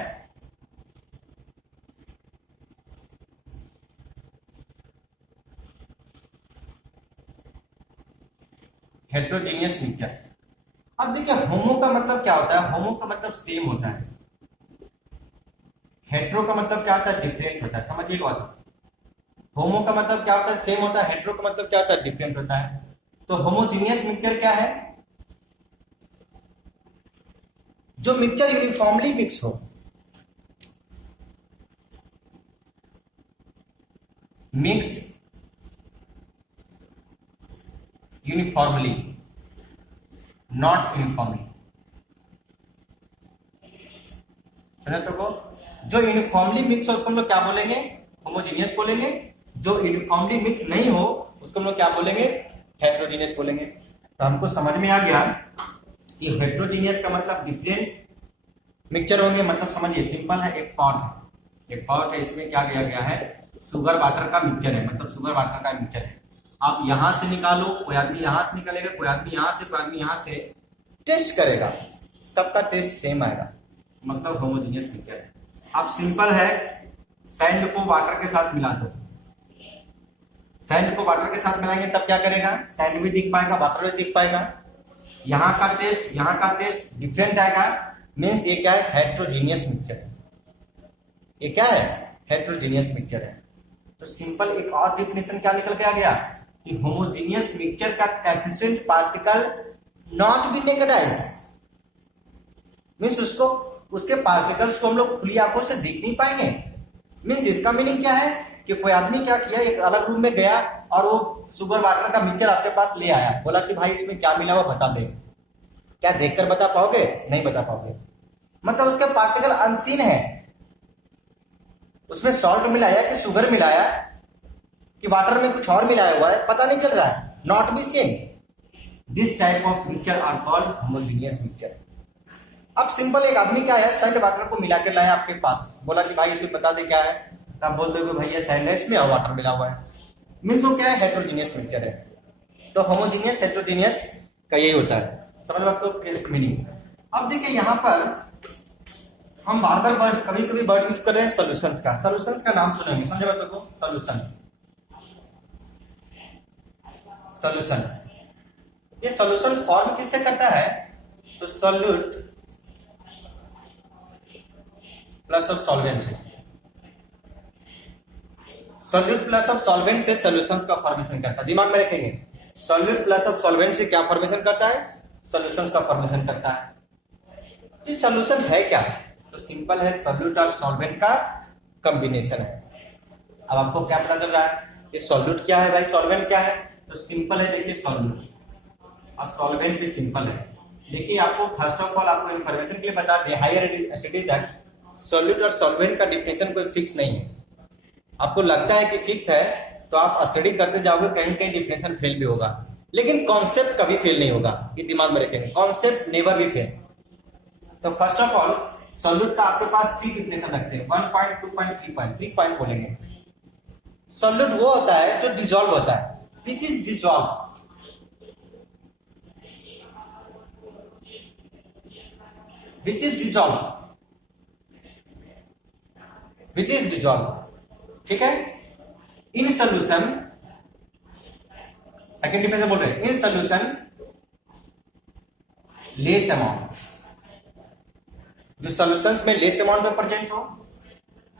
हेट्रोजीनियस मिक्सचर। अब देखिए, होमो का मतलब क्या होता है, होमो का मतलब सेम होता है, हेट्रो का मतलब क्या होता है, डिफरेंट होता है। समझिए बात, होमो का मतलब क्या होता है, सेम होता है, हेट्रो का मतलब क्या होता है, डिफरेंट होता है। तो होमोजीनियस मिक्सचर क्या है, जो मिक्सचर यूनिफॉर्मली मिक्स हो। Mixed uniformly, not uniformly. समझे तो को, जो यूनिफॉर्मली मिक्स हो उसको हम लोग क्या बोलेंगे, होमोजीनियस बोलेंगे। जो यूनिफॉर्मली मिक्स नहीं हो उसको हम लोग क्या बोलेंगे, हेट्रोजीनियस बोलेंगे। तो हमको समझ में आ गया कि हेट्रोजीनियस का मतलब डिफरेंट मिक्सचर होंगे। मतलब समझिए, सिंपल है, एक पॉट है, इसमें क्या दिया गया है, शुगर वाटर का मिक्सचर है, मतलब शुगर वाटर का मिक्सचर है। आप यहां से निकालो, कोई आदमी यहां से निकालेगा, कोई आदमी यहां से, कोई आदमी यहां से, टेस्ट करेगा, सबका टेस्ट सेम आएगा, मतलब होमोजीनियस मिक्सचर है। अब सिंपल है, सैंड को वाटर के साथ मिला दो, सैंड को वाटर के साथ मिलाएंगे तब क्या करेगा, सैंड भी दिख पाएगा, वाटर भी दिख पाएगा। यहाँ का टेस्ट डिफरेंट आएगा, मीन्स ये क्या है, हेट्रोजीनियस मिक्सचर है। ये क्या है, हेट्रोजीनियस मिक्सचर है। तो सिंपल एक और डिफिनेशन क्या निकल के आ गया कि होमोजीनियस मिक्सचर का consistent particle not be negatize, means उसको, उसके पार्टिकल्स को हम लोग खुली आंखों से देख नहीं पाएंगे। मीन्स इसका मीनिंग क्या है कि कोई आदमी क्या किया, एक अलग रूम में गया और वो शुगर वाटर का मिक्सचर आपके पास ले आया, बोला कि भाई इसमें क्या मिला हुआ बता दे। क्या देखकर बता पाओगे, नहीं बता पाओगे, मतलब उसके पार्टिकल अनसीन है। उसमें सॉल्ट मिलाया कि शुगर मिलाया कि वाटर में कुछ और मिलाया हुआ है, पता नहीं चल रहा है, not be seen. This type of mixture are called homogeneous mixture. अब सिंपल एक आदमी क्या है, सैंड वाटर को मिला के लाया आपके पास, बोला कि भाई इसमें बता दे क्या है, तब बोल दोगे भैया सैंड है इसमें और वाटर मिला हुआ है, मीन्स वो क्या है, हेट्रोजीनियस मिक्सचर है। तो होमोजीनियस हेट्रोजीनियस का यही होता है, समझ लो आपको मीनिंग। अब देखिए यहाँ पर हम बार बार वर्ड, कभी कभी वर्ड यूज कर रहे हैं सॉल्यूशंस का। सॉल्यूशंस का नाम सुनेंगे, समझे बातों को, सॉल्यूशन। ये सॉल्यूशन फॉर्म किससे करता है, तो सॉल्यूट प्लस ऑफ सॉल्वेंट से, सॉल्यूट प्लस ऑफ सॉल्वेंट से सॉल्यूशंस का फॉर्मेशन करता है। दिमाग में रखेंगे, सॉल्यूट प्लस ऑफ सॉल्वेंट से क्या फॉर्मेशन करता है, सॉल्यूशंस का फॉर्मेशन करता है। तो सॉल्यूशन है क्या, तो सिंपल है, सॉल्यूट और सॉल्वेंट का कॉम्बिनेशन है। अब आपको क्या पता चल रहा है, ये सॉल्यूट क्या है भाई, सॉल्वेंट क्या है, तो सिंपल है, देखिए सॉल्यूट और सॉल्वेंट भी सिंपल है। देखिए आपको फर्स्ट ऑफ ऑल आपको इन्फॉर्मेशन के लिए बता दें, हायर स्टडी तक सॉल्यूट और सॉल्वेंट का डिफिनेशन कोई फिक्स नहीं है। आपको लगता है कि फिक्स है तो आप स्टडी करते जाओगे, कहीं कहीं डिफिनेशन फेल भी होगा, लेकिन कॉन्सेप्ट कभी फेल नहीं होगा, ये दिमाग में रखेंगे, कॉन्सेप्ट नेवर भी फेल। तो फर्स्ट ऑफ ऑल सॉल्यूट का आपके पास 3 डिफिनेशन रखते हैं, 1 पॉइंट, 2 पॉइंट, 3 पॉइंट। 3 पॉइंट बोलेंगे। सॉल्यूट वो होता है जो डिसॉल्व होता है, which is dissolve, which is dissolve, which is dissolve, ठीक है। इन सॉल्यूशन सेकेंड डिफिनेशन बोल रहे हैं इन सोल्यूशन लेस अमाउंट, जो सॉल्यूशंस में लेस अमाउंट में प्रेजेंट हो।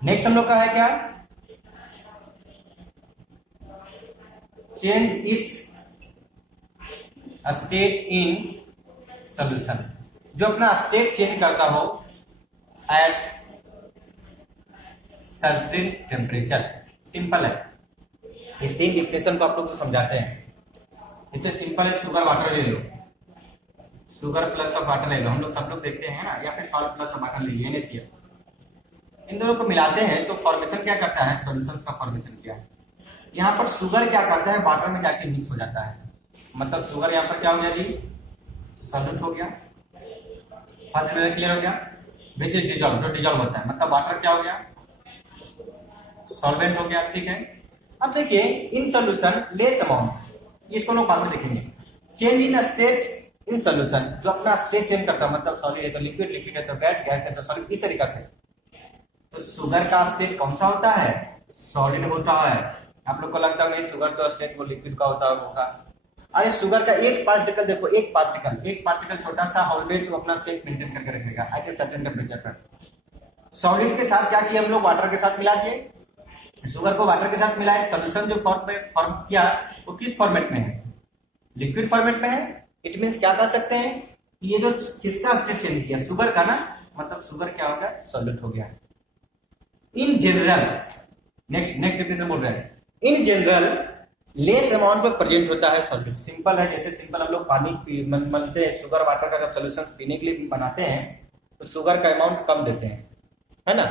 नेक्स्ट हम लोग का है क्या, change it's state in solution, जो अपना स्टेट चेंज करता हो एट सर्टेन टेम्परेचर। सिंपल है, ये तीन डिफिनेशन को आप लोग को समझाते हैं। इसे सिंपल है, शुगर वाटर ले लो, शुगर प्लस ऑफ वाटर ले लो, हम लोग सब लोग देखते हैं ना, या फिर सॉल्ट प्लस ऑफ वाटर ले लीजिए NaCl। इन दोनों को मिलाते हैं तो फॉर्मेशन क्या करता है, सॉल्यूशंस का फॉर्मेशन क्या है। यहाँ पर शुगर क्या करता है, वाटर में जाके मिक्स हो जाता है, मतलब शुगर यहाँ पर क्या हो गया जी, सॉल्यूट हो गया। फर्स्ट क्लियर हो गया, विच इज डिजॉल्व, जो डिजॉल्व होता है, मतलब वाटर क्या हो गया, सॉल्वेंट हो गया। ठीक है, अब देखिए इन सॉल्यूशन लेस अमाउंट, इसको लोग बाद में देखेंगे। Change in state in solution, जो अपना स्टेट चेंज करता है, मतलब सॉलिड है तो लिक्विड, लिक्विड है तो गैस, गैस है तो सॉलिड, इस तरीका से। तो शुगर का स्टेट कौन सा होता है, सॉलिड होता है। आप लोग को लगता है शुगर तो स्टेट वो लिक्विड का होगा। अरे शुगर का एक पार्टिकल देखो, एक पार्टिकल छोटा सा ऑलवेज वो अपना स्टेट मेंटेन करके रखेगा एट ए सर्टेन टेम्परेचर पर। सॉलिड के साथ क्या किया हम लोग, वाटर के साथ मिला दिए, शुगर को वाटर के साथ मिलाए, सॉल्यूशन जो फॉर्म किया वो किस फॉर्मेट में है, लिक्विड फॉर्मेट में है। इट मींस क्या कह सकते हैं, ये जो किसका स्टेट चेंज किया, शुगर का ना, मतलब शुगर क्या हो गया, सॉल्यूट हो गया। इन जनरल, नेक्स्ट डिफिनेशन बोल रहे हैं, इन जनरल लेस अमाउंट में प्रेजेंट होता है सॉल्यूट। सिंपल है, जैसे सिंपल हम लोग पानी बनते हैं, शुगर वाटर का जब सॉल्यूशंस पीने के लिए बनाते हैं तो शुगर का अमाउंट कम देते हैं, है ना,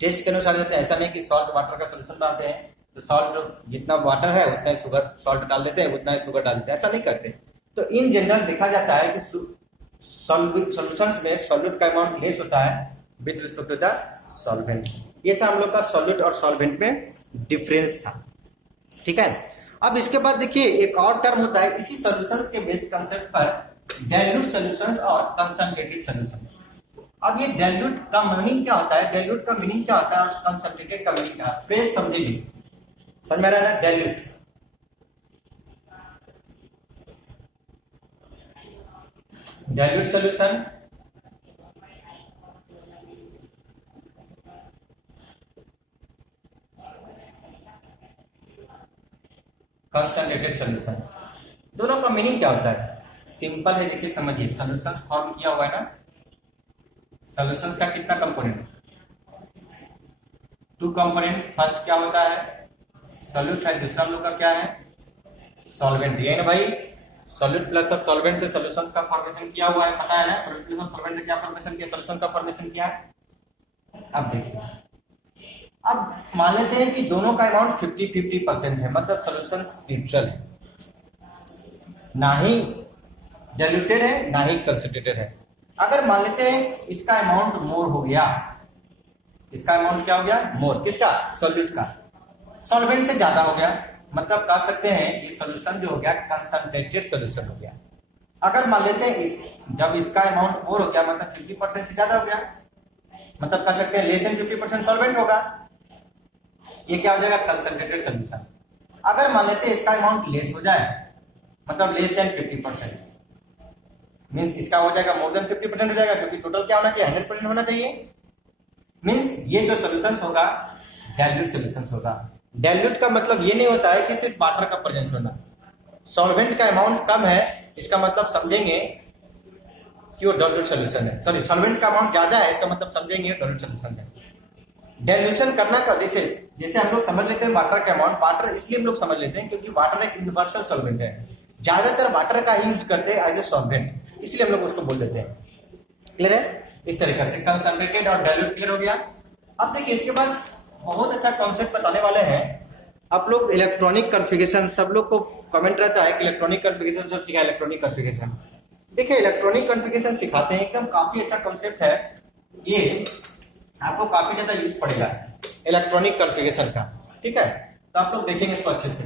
टेस्ट के अनुसार देते हैं। ऐसा नहीं कि सॉल्ट वाटर का सॉल्यूशन बनाते हैं तो सॉल्ट जितना वाटर है उतना ही शुगर, सॉल्ट डाल देते हैं उतना ही शुगर डाल देते हैं, ऐसा नहीं करते। तो इन जनरल देखा जाता है कि सॉल्यूशंस में सॉल्यूट का अमाउंट लेस होता है with respect to the solvent. ये था हम लोग का सॉल्यूट और सॉल्वेंट में डिफरेंस था। ठीक है, अब इसके बाद देखिए एक और टर्म होता है इसी सॉल्यूशंस के बेस्ड कंसेप्ट पर, डाइल्यूट सॉल्यूशंस और कंसंट्रेटेड सॉल्यूशन। अब ये डाइल्यूट का मीनिंग क्या होता है, डाइल्यूट का मीनिंग क्या होता है और कंसंट्रेटेड का मीनिंग क्या है, फ्रेज समझेगी, समझ में आ रहा है ना। डाइल्यूट सॉल्यूशन, कंसंट्रेटेड सॉल्यूशन, दोनों का मीनिंग क्या होता है, सिंपल है, देखिए समझिए। सॉल्यूशंस फॉर्म किया हुआ है ना, सॉल्यूशंस का कितना कंपोनेंट, 2 कंपोनेंट। फर्स्ट क्या होता है, सॉल्यूट है, दूसरा हम लोग का क्या है, सॉल्वेंट। ये ना भाई, सॉल्यूट प्लस ऑफ सॉल्वेंट से सॉल्यूशंस का फॉर्मेशन किया हुआ है, पता है ना, सॉल्यूट प्लस ऑफ सॉल्वेंट से क्या फॉर्मेशन किया, सॉल्यूशन का फॉर्मेशन किया। अब देखिए, अब मान लेते हैं कि दोनों का अमाउंट 50-50% है, मतलब सॉल्यूशंस न्यूट्रल है, ना ही डाइल्यूटेड है ना ही कंसंट्रेटेड है। अगर मान लेते हैं इसका अमाउंट मोर हो गया, इसका अमाउंट क्या हो गया, मोर, किसका, सॉल्यूट का, सॉल्वेंट से ज्यादा हो गया, मतलब कह सकते हैं ये सॉल्यूशन जो हो गया कंसंट्रेटेड सॉल्यूशन हो गया। अगर मान लेते हैं जब इसका अमाउंट मोर हो गया, मतलब 50% से ज्यादा हो गया, मतलब कह सकते हैं लेस देन 50% सॉल्वेंट होगा, ये क्या हो जाएगा, कंसंट्रेटेड सॉल्यूशन। अगर मान लेते हैं इसका अमाउंट लेस हो जाए, मतलब लेस देन 50%, मींस इसका हो जाएगा मोर देन 50% हो जाएगा, क्योंकि टोटल क्या होना चाहिए, 100% होना चाहिए। मींस ये जो सॉल्यूशंस होगा डाइल्यूट सॉल्यूशंस होगा। डाइल्यूट का मतलब ये नहीं होता है कि सिर्फ वाटर का प्रेजेंस होना, सॉल्वेंट का अमाउंट कम है इसका मतलब समझेंगे कि वो डाइल्यूट सॉल्यूशन है, सॉरी सॉल्वेंट का अमाउंट ज्यादा है इसका मतलब समझेंगे डाइल्यूट सॉल्यूशन है। डाइल्यूशन करना का जैसे हम लोग समझ लेते हैं वाटर का अमाउंट, वाटर इसलिए हम लोग समझ लेते हैं क्योंकि वाटर एक यूनिवर्सल सॉल्वेंट है, ज्यादातर वाटर का यूज करते हैं एज ए सॉल्वेंट, इसलिए हम लोग उसको बोल देते हैं। क्लियर है, इस तरीके से कंसंट्रेटेड और डाइल्यूट क्लियर हो गया। अब देखिए इसके बाद बहुत अच्छा कॉन्सेप्ट बताने वाले हैं आप लोग, इलेक्ट्रॉनिक कॉन्फ़िगरेशन। सब लोग को कमेंट रहता है कि इलेक्ट्रॉनिक कॉन्फ़िगरेशन सब सिखा, इलेक्ट्रॉनिक कॉन्फ़िगरेशन। देखिए इलेक्ट्रॉनिक कॉन्फ़िगरेशन सिखाते हैं, एकदम काफी अच्छा कॉन्सेप्ट है ये, आपको काफी ज्यादा यूज पड़ेगा इलेक्ट्रॉनिक कॉन्फ़िगरेशन का। ठीक है, तो आप लोग देखेंगे इसको अच्छे से।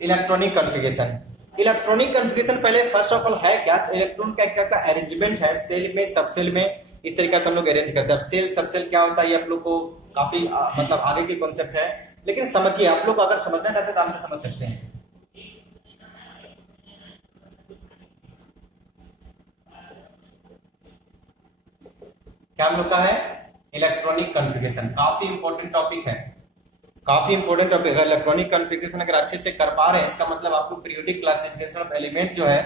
इलेक्ट्रॉनिक कॉन्फ़िगरेशन, इलेक्ट्रॉनिक कॉन्फ़िगरेशन पहले फर्स्ट ऑफ ऑल है क्या, तो इलेक्ट्रॉन का क्या का अरेंजमेंट है, सेल में सब सेल में, इस तरीके से हम लोग अरेंज करते हैं। अब सेल सब सेल क्या होता है ये आप लोग को काफी मतलब आगे की कॉन्सेप्ट है, लेकिन समझिए, आप लोग अगर समझना चाहते हैं तो आप समझ सकते हैं। क्या हम लोग का है? Electronic configuration. काफी इंपॉर्टेंट टॉपिक है, काफी इंपॉर्टेंट टॉपिक है। इलेक्ट्रॉनिक कॉन्फ़िगरेशन अगर अच्छे से कर पा रहे हैं, इसका मतलब आपको पीरियोडिक क्लासिफिकेशन ऑफ एलिमेंट जो है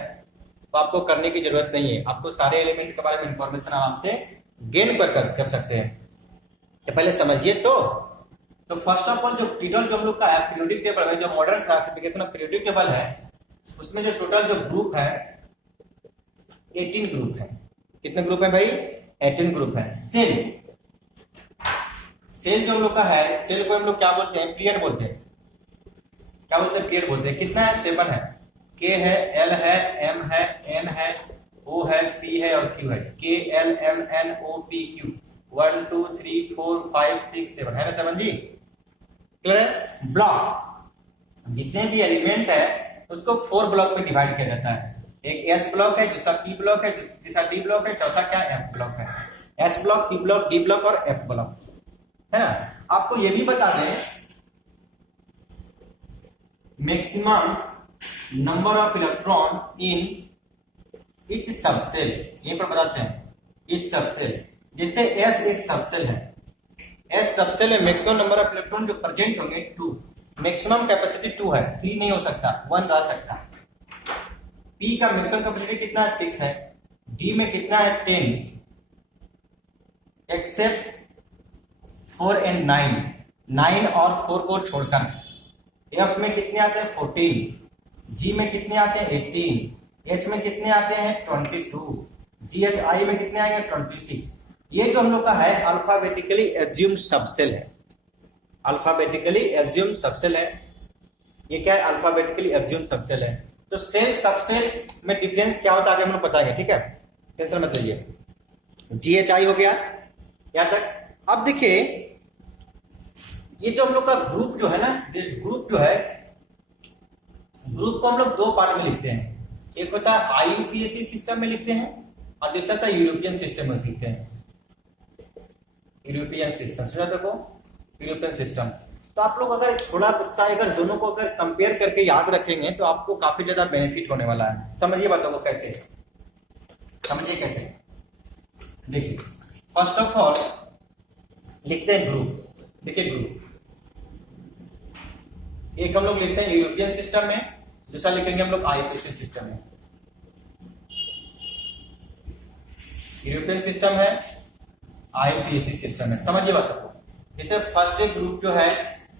तो आपको करने की जरूरत नहीं है। आपको सारे एलिमेंट के बारे में इंफॉर्मेशन आराम से गेन कर सकते हैं। तो पहले समझिए। तो फर्स्ट ऑफ ऑल जो टिटल जो हम लोग का है पीरियोडिक टेबल में, जो modern classification of periodic table है, उसमें जो टोटल जो ग्रुप है 18 ग्रुप है। कितने ग्रुप है भाई? 18 ग्रुप है। सेल जो हम लोग का है, सेल को हम लोग क्या बोलते हैं? पीरियड बोलते हैं। क्या बोलते हैं? पीरियड बोलते हैं। कितना है? 7 है। के है, एल है, एम है, एन है, ओ है, पी है और क्यू है। K L M N O P Q 1 2 3 4 5 6 7 है ना? 7 जी, क्लियर है? ब्लॉक, जितने भी एलिमेंट है उसको 4 ब्लॉक में डिवाइड किया जाता है। एक एस ब्लॉक है, दूसरा पी ब्लॉक है, तीसरा डी ब्लॉक है, चौथा क्या? एफ ब्लॉक है। S block, P block, D block और एफ ब्लॉक, है ना? आपको ये भी बता दें, maximum number of electron in each subshell, यहीं पर बताते हैं ईच सबसेल। जैसे एस एक सबसेल है, एस सबसेल है, मैक्सिमम नंबर ऑफ इलेक्ट्रॉन जो प्रेजेंट होंगे 2, मैक्सिमम कैपेसिटी 2 है, 3 नहीं हो सकता, 1 रह सकता। पी का मैक्सिमम कैपेसिटी कितना है? 6 है। डी में कितना है? 10, एक्सेप्ट 4 एंड 9 और 4 को छोड़कर। एफ में कितने आते हैं? 14। जी में कितने आते हैं? 18। एच में कितने आते हैं? 22। जी एच आई में कितने आएंगे? 26। ये जो हम लोग का है अल्फाबेटिकली एज्यूम सबसेल है। अल्फाबेटिकली एज्यूम सबसेल है। ये क्या है? अल्फाबेटिकली एज्यूम सबसेल है। तो सेल सबसेल में डिफरेंस क्या होता है आगे हम लोग बताएंगे, ठीक है? टेंशन मत लीजिए। जी एच आई हो गया यहां तक। अब देखिए, ये जो हम लोग का ग्रुप जो है ना, ग्रुप जो है, ग्रुप को हम लोग 2 पार्ट में लिखते हैं। एक होता है आईयूपीएसी सिस्टम में लिखते हैं और दूसरा होता है यूरोपियन सिस्टम में लिखते हैं। यूरोपियन सिस्टम समझा देखो, यूरोपियन सिस्टम। तो आप लोग अगर थोड़ा उत्साह अगर दोनों को अगर कंपेयर करके याद रखेंगे तो आपको काफी ज्यादा बेनिफिट होने वाला है। समझिए बातों को कैसे, समझिए कैसे। देखिए, फर्स्ट ऑफ ऑल लिखते हैं ग्रुप। देखिए ग्रुप एक हम लोग लिखते हैं यूरोपियन सिस्टम में, दूसरा लिखेंगे हम लोग आईपीएसी सिस्टम में। यूरोपियन सिस्टम है, आईपीएसी सिस्टम है। समझिए बात को। जैसे फर्स्ट एक ग्रुप जो है,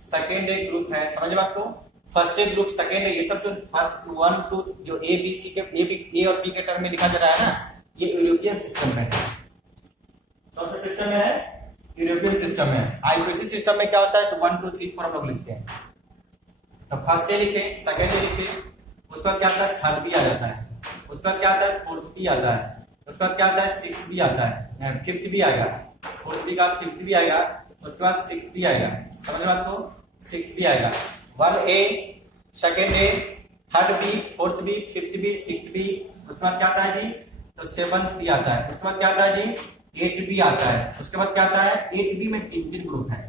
सेकेंड एक ग्रुप है। समझिए बात को। फर्स्ट एक ग्रुप, सेकेंड है, ये सब जो फर्स्ट 1 2 जो ए बी सी के ए और बी के टर्म में लिखा जा रहा है ना, ये यूरोपियन सिस्टम में है। कौन सा सिस्टम में है? यूरोपियन सिस्टम में। आईपीएसी सिस्टम में क्या होता है? तो 1 2 3 4 हम लोग लिखते हैं। तो फर्स्ट ए लिखे, सेकेंड ए लिखे, उसका क्या आता है? थर्ड भी आ जाता है, उसका क्या आता है? फोर्थ भी आता है, उसका क्या आता है? सिक्स भी आता है, फिफ्थ भी आएगा, फोर्थ भी का फिफ्थ भी आएगा, उसके बाद सिक्स भी आएगा। समझ में आपको? सिक्स भी आएगा। 1 A, second A, third B, fourth B, fifth B, six B, उसके बाद क्या आता है जी? तो सेवंथ भी आता है, उसके बाद क्या आता है जी? 8 बी आता है, उसके बाद क्या आता है? 8 बी में 3 ग्रुप है,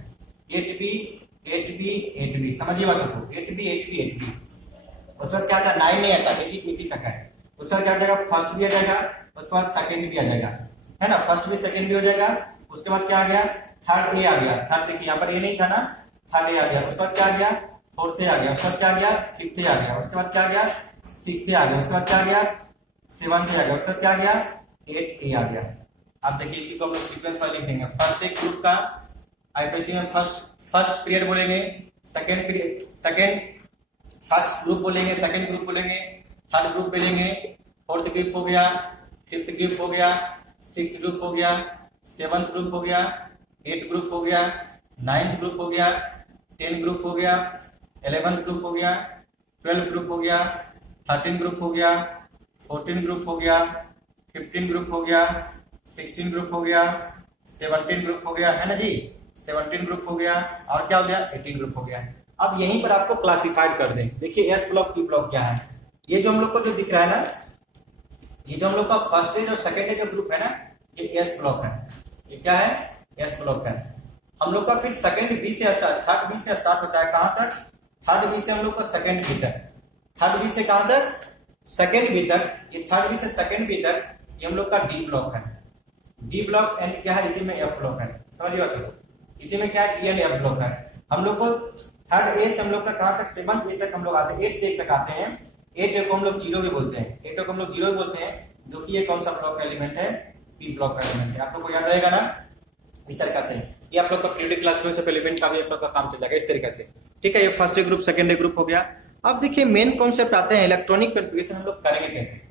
8 बी 8 बी 8 बी। समझिए बात को। 8 बी 8 बी 8 बी, उसके बाद क्या आता है? 9 नहीं आता, 80 तक है। उसके बाद क्या आ जाएगा? फर्स्ट भी आ जाएगा, उसके बाद सेकंड भी आ जाएगा, है ना? फर्स्ट भी सेकंड भी हो जाएगा। उसके बाद क्या आ गया? थर्ड ए आ गया। थर्ड देखिए यहाँ पर ए नहीं था ना, थर्ड ए आ गया। उसके बाद क्या आ गया? फोर्थ ए आ गया। उसके बाद क्या आ गया? फिफ्थ ए आ गया। उसके बाद क्या आ गया? सिक्स ए आ गया। उसके बाद क्या आ गया? सेवंथ ए आ गया। उसके बाद क्या आ गया? 8 ए आ गया। अब देखिए इसी को हम लोग सीक्वेंस वाइज लिख देंगे। फर्स्ट एक ग्रुप का आईपीएसी में फर्स्ट पीरियड बोलेंगे, सेकंड पीरियड फर्स्ट ग्रुप बोलेंगे, सेकंड ग्रुप बोलेंगे, थर्ड ग्रुप बोलेंगे, फोर्थ ग्रुप हो गया, फिफ्थ ग्रुप हो गया, सिक्स्थ ग्रुप हो गया, सेवंथ ग्रुप हो गया, 8 ग्रुप हो गया, 9th ग्रुप हो गया, 10 ग्रुप हो गया, 11th ग्रुप हो गया, 12 ग्रुप हो गया, 13 ग्रुप हो गया, 14 ग्रुप हो गया, 15 ग्रुप हो गया, 16 ग्रुप हो गया, 17 ग्रुप हो गया, है ना जी? 17 ग्रुप हो गया और क्या हो गया? 18 ग्रुप हो गया। अब यहीं पर आपको क्लासिफाइड कर दें। देखिए एस ब्लॉक पी ब्लॉक क्या है। ये जो हम लोग को जो दिख रहा है ना, ये जो हम लोग का फर्स्ट एज और सेकेंड एज जो ग्रुप है ना, ये एस ब्लॉक है। ये क्या है? एस ब्लॉक है। हम लोग का फिर सेकंड बी से स्टार्ट, थर्ड बी से स्टार्ट होता है, कहां तक? थर्ड बी से हम लोग का सेकंड बी तक, थर्ड बी से कहां तक? सेकंड बी तक। ये थर्ड बी से सेकंड बी तक ये हम लोग का डी ब्लॉक है। डी ब्लॉक एंड क्या है? इसी में एफ ब्लॉक है, समझिए बात को। इसी में क्या है? डी एंड एफ ब्लॉक है। हम लोग को थर्ड ए से हम लोग का कहां तक? सेवंथ ए तक हम लोग आते हैं, 8th ए तक आते हैं। 8 को हम लोग जीरो भी बोलते हैं, 8 को हम लोग जीरो बोलते हैं, जो कि ये कौन सा ब्लॉक का एलिमेंट है? पी ब्लॉक का एलिमेंट है। आप लोग को याद रहेगा ना इस तरीका से। ये आप लोग का पीरियडिक क्लास में सब एलिमेंट का भी आप लोग का काम चल जाएगा इस तरीके से, ठीक है। ये first A group, second A group हो गया। अब देखिए मेन कॉन्सेप्ट आते हैं इलेक्ट्रॉनिक कॉन्फ़िगरेशन हम लोग करेंगे कैसे।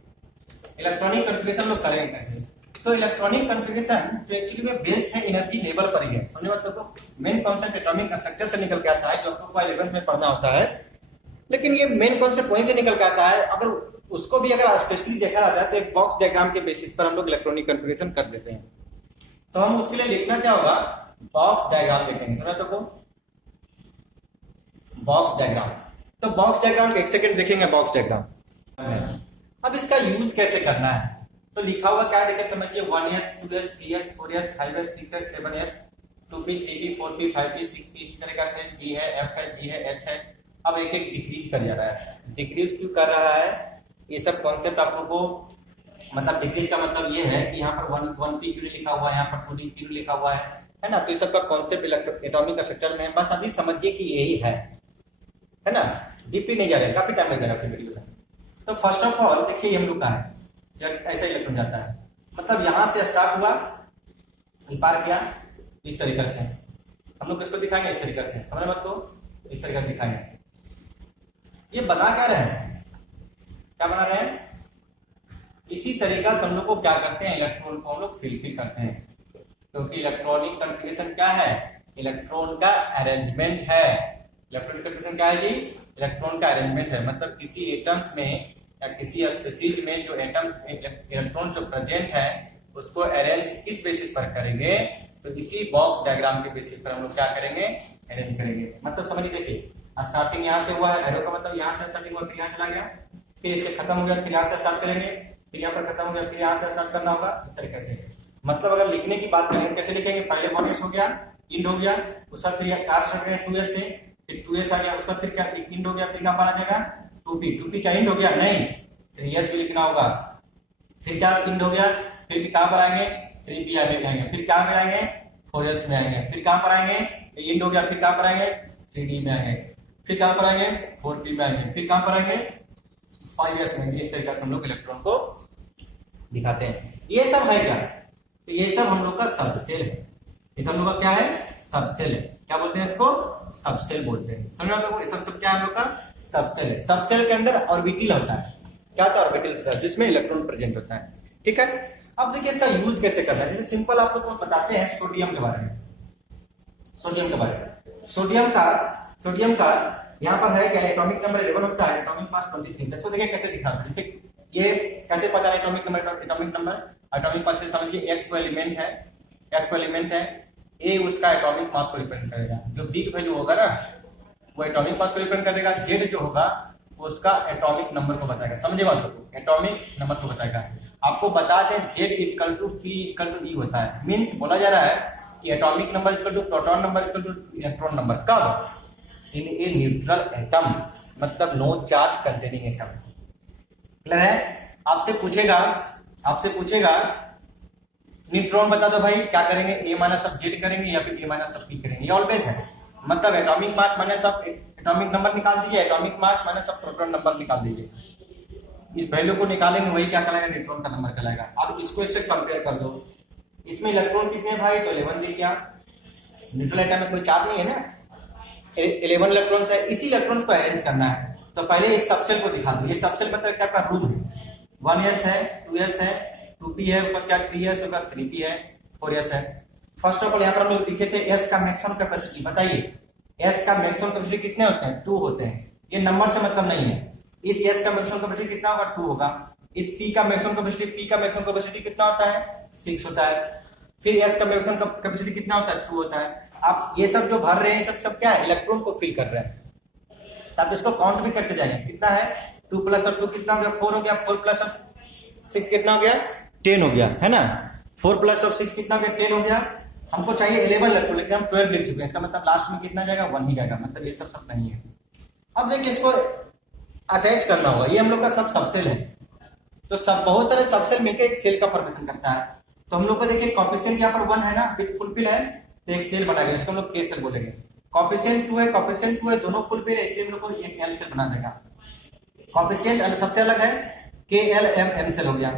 इलेक्ट्रॉनिक कॉन्फ़िगरेशन हम लोग करेंगे कैसे? तो इलेक्ट्रॉनिक कॉन्फ़िगरेशन तो एक्चुअली में बेस्ड है एनर्जी लेवल पर ही है, समझे बात को। मेन कॉन्सेप्ट एटॉमिक स्ट्रक्चर से निकल के आता है, जो आपको 11th में पढ़ना होता है, लेकिन ये मेन कॉन्सेप्ट वहीं से निकल के आता है। अगर उसको भी अगर स्पेशली देखा जाता है तो एक बॉक्स डायग्राम के बेसिस पर हम लोग इलेक्ट्रॉनिक कॉन्फ़िगरेशन कर देते हैं। तो हम उसके लिए लिखना क्या होगा? बॉक्स डायग्राम लिखेंगे, समझ तो को बॉक्स डायग्राम। तो बॉक्स डायग्राम एक सेकंड देखेंगे बॉक्स डायग्राम। अब इसका यूज कैसे करना है तो लिखा हुआ क्या है देखिए, समझिए 1s 2s 3s 4s 5s 6s 7s 2p 3p 4p 5p 6p इस तरह का से d है, f है, g है, h है। अब एक एक डिक्रीज कर जा रहा है। डिक्रीज क्यों कर रहा है? ये सब कॉन्सेप्ट आप लोगों को मतलब डिक्रीज का मतलब ये है कि यहाँ पर 1p क्यों लिखा हुआ है, यहाँ पर 2d क्यों लिखा हुआ है ना। तो ये सब का कॉन्सेप्ट एटॉमिक स्ट्रक्चर में बस अभी समझिए कि यही है ना। डीपी नहीं जा रहा है, काफी टाइम लग जाएगा फिर वीडियो में। तो फर्स्ट ऑफ ऑल देखिए हम लोग का है ऐसा इलेक्ट्रॉन जाता है, मतलब यहां से स्टार्ट हुआ, ये पार किया, इस तरीके से हम लोग इसको दिखाएंगे, इस तरीके से समझ मत को इस तरीके से दिखाएंगे। ये बना क्या रहे हैं? क्या बना रहे हैं? इसी तरीका से हम लोग को क्या करते हैं? इलेक्ट्रॉन को हम लोग फिल करते हैं, क्योंकि इलेक्ट्रॉनिक कॉन्फ़िगरेशन क्या है? इलेक्ट्रॉन का अरेंजमेंट है। इलेक्ट्रॉनिक कॉन्फ़िगरेशन क्या है जी? इलेक्ट्रॉन का अरेंजमेंट है, मतलब किसी एटम्स में या किसी स्पीशीज में जो एटम्स इलेक्ट्रॉन जो प्रेजेंट है उसको अरेंज किस बेसिस पर करेंगे? तो इसी बॉक्स डायग्राम के बेसिस पर हम लोग क्या करेंगे? अरेंज करेंगे। मतलब समझिए, देखिए स्टार्टिंग यहाँ से हुआ है, एरो का मतलब यहाँ से स्टार्टिंग हुआ, फिर यहाँ चला गया, फिर इसके खत्म हो गया, फिर यहाँ से स्टार्ट करेंगे, फिर यहाँ पर खत्म हो गया, फिर यहाँ से स्टार्ट करना होगा, इस तरीके से। मतलब अगर लिखने की बात करें कैसे लिखेंगे? पहले 1s हो गया, इंड हो गया, उसका फिर कास्ट रख रहे हैं 2s से, फिर 2s आ गया, उसका फिर क्या इंड हो गया, फिर कहाँ पर आ जाएगा? 2p क्या इंड हो गया? नहीं, 3s भी लिखना होगा, फिर क्या इंड हो गया, फिर कहाँ पर आएंगे? 3p आएंगे, फिर कहाँ पर आएंगे? 4s में आएंगे, फिर कहाँ पर आएंगे? इंड हो गया, फिर कहाँ पर आएंगे? 3d में आएंगे, फिर कहाँ पर आएंगे? 4p में आएंगे, फिर कहाँ पर आएंगे? 5s में। इस तरीके से हम लोग इलेक्ट्रॉन को दिखाते हैं। ये सब है क्या? तो ये सब हम लोग का सबसेल है। ये सब हम लोग का क्या है? सबसेल है। क्या बोलते हैं इसको? सबसेल बोलते हैं। समझ रहे हो? ये सब क्या है हम लोग का? सबसेल है। सबसेल के अंदर ऑर्बिटल होता है। क्या होता है? ऑर्बिटल होता है, जिसमें इलेक्ट्रॉन प्रेजेंट होता है, ठीक है। अब देखिए इसका यूज कैसे करना है। जैसे सिंपल आप लोग को बताते हैं सोडियम के बारे में। सोडियम के बारे में, सोडियम का यहाँ पर है क्या? एटॉमिक नंबर 11 होता है, एटॉमिक मास 23। तो देखिए कैसे दिखा, जैसे ये कैसे पहचाने एटॉमिक मास से समझिए, एक्स को एलिमेंट है, ए उसका एटॉमिक मास को रिप्रेजेंट करेगा। जो बिग वैल्यू होगा ना वो एटॉमिक मास को रिप्रेजेंट करेगा, जेड जो होगा वो उसका एटॉमिक नंबर को बताएगा। समझे बात को? एटॉमिक नंबर को बताएगा। आपको बता दें Z equal to P equal to E होता है। मीन्स बोला जा रहा है कि atomic number equal to proton number equal to electron number. कब? इन ए न्यूट्रल एटम, मतलब no charge containing atom. Clear है? आपसे पूछेगा न्यूट्रॉन बता दो भाई, क्या करेंगे? ए माइनस ऑफ जेड करेंगे या फिर ए माइनस ऑफ पी करेंगे? ये ऑलवेज है, मतलब atomic mass minus of atomic number निकाल दीजिए, atomic mass minus of proton number निकाल दीजिए। इस वैल्यू को निकालेंगे, वही क्या कहलाएगा? न्यूट्रॉन का नंबर कहलाएगा। अब इसको इससे कंपेयर कर दो, इसमें इलेक्ट्रॉन कितने भाई? तो 11 दिख गया। न्यूट्रल एटम में कोई चार्ज नहीं है ना, 11 इलेक्ट्रॉन्स है। इसी इलेक्ट्रॉन्स को अरेंज करना है, तो पहले इस सबसेल को दिखा दो। ये सबसेल मतलब क्या का रूम है, 1s है, 2s है, 2p है, ऊपर क्या 3s होगा, 3p है, 4s है। फर्स्ट ऑफ ऑल यहाँ पर हम लोग लिखे थे s का मैक्सिमम कैपेसिटी। बताइए s का मैक्सिमम कैपेसिटी कितने होते हैं? 2 होते हैं। ये नंबर से मतलब नहीं है। इस s का मैक्सिमम कैपेसिटी कितना होगा? 2 होगा। इस p का मैक्सिमम कैपेसिटी कितना होता है? 6 होता है। फिर s का मैक्सिमम कैपेसिटी कितना होता है? 2 होता है। आप ये सब जो भर रहे हैं सब क्या है? इलेक्ट्रॉन को फिल कर रहे हैं। तो आप इसको काउंट भी करते जाएंगे, कितना है? 2 प्लस 2 कितना हो गया? 4 हो गया। 4 प्लस 6 कितना हो गया? 10 हो गया, है ना। 4 प्लस 6 कितना हो गया? 10 हो गया। हमको चाहिए 11 इलेक्ट्रॉन, लेकिन हम 12 लिख चुके हैं, इसका मतलब लास्ट में कितना जाएगा, 1 ही जाएगा, मतलब ये सब नहीं है। अब देखिए इसको अटैच करना होगा, ये हम लोग का सब सबसेल है, तो सब बहुत सारे सबसेल मिलकर एक सेल का फॉर्मेशन करता है। तो हम लोग को देखिए कॉफिशिएंट यहाँ पर 1 है ना, विच फुलफिल है, तो एक सेल बना गया, इसको हम लोग के सेल बोलेंगे। कॉफिशिएंट 2 है, कॉफिशिएंट 2 है, दोनों फुलफिल है, इसलिए हम लोग को एक एल सेल बना देगा। कॉफिशिएंट सबसे अलग है, K L M M cell हो गया।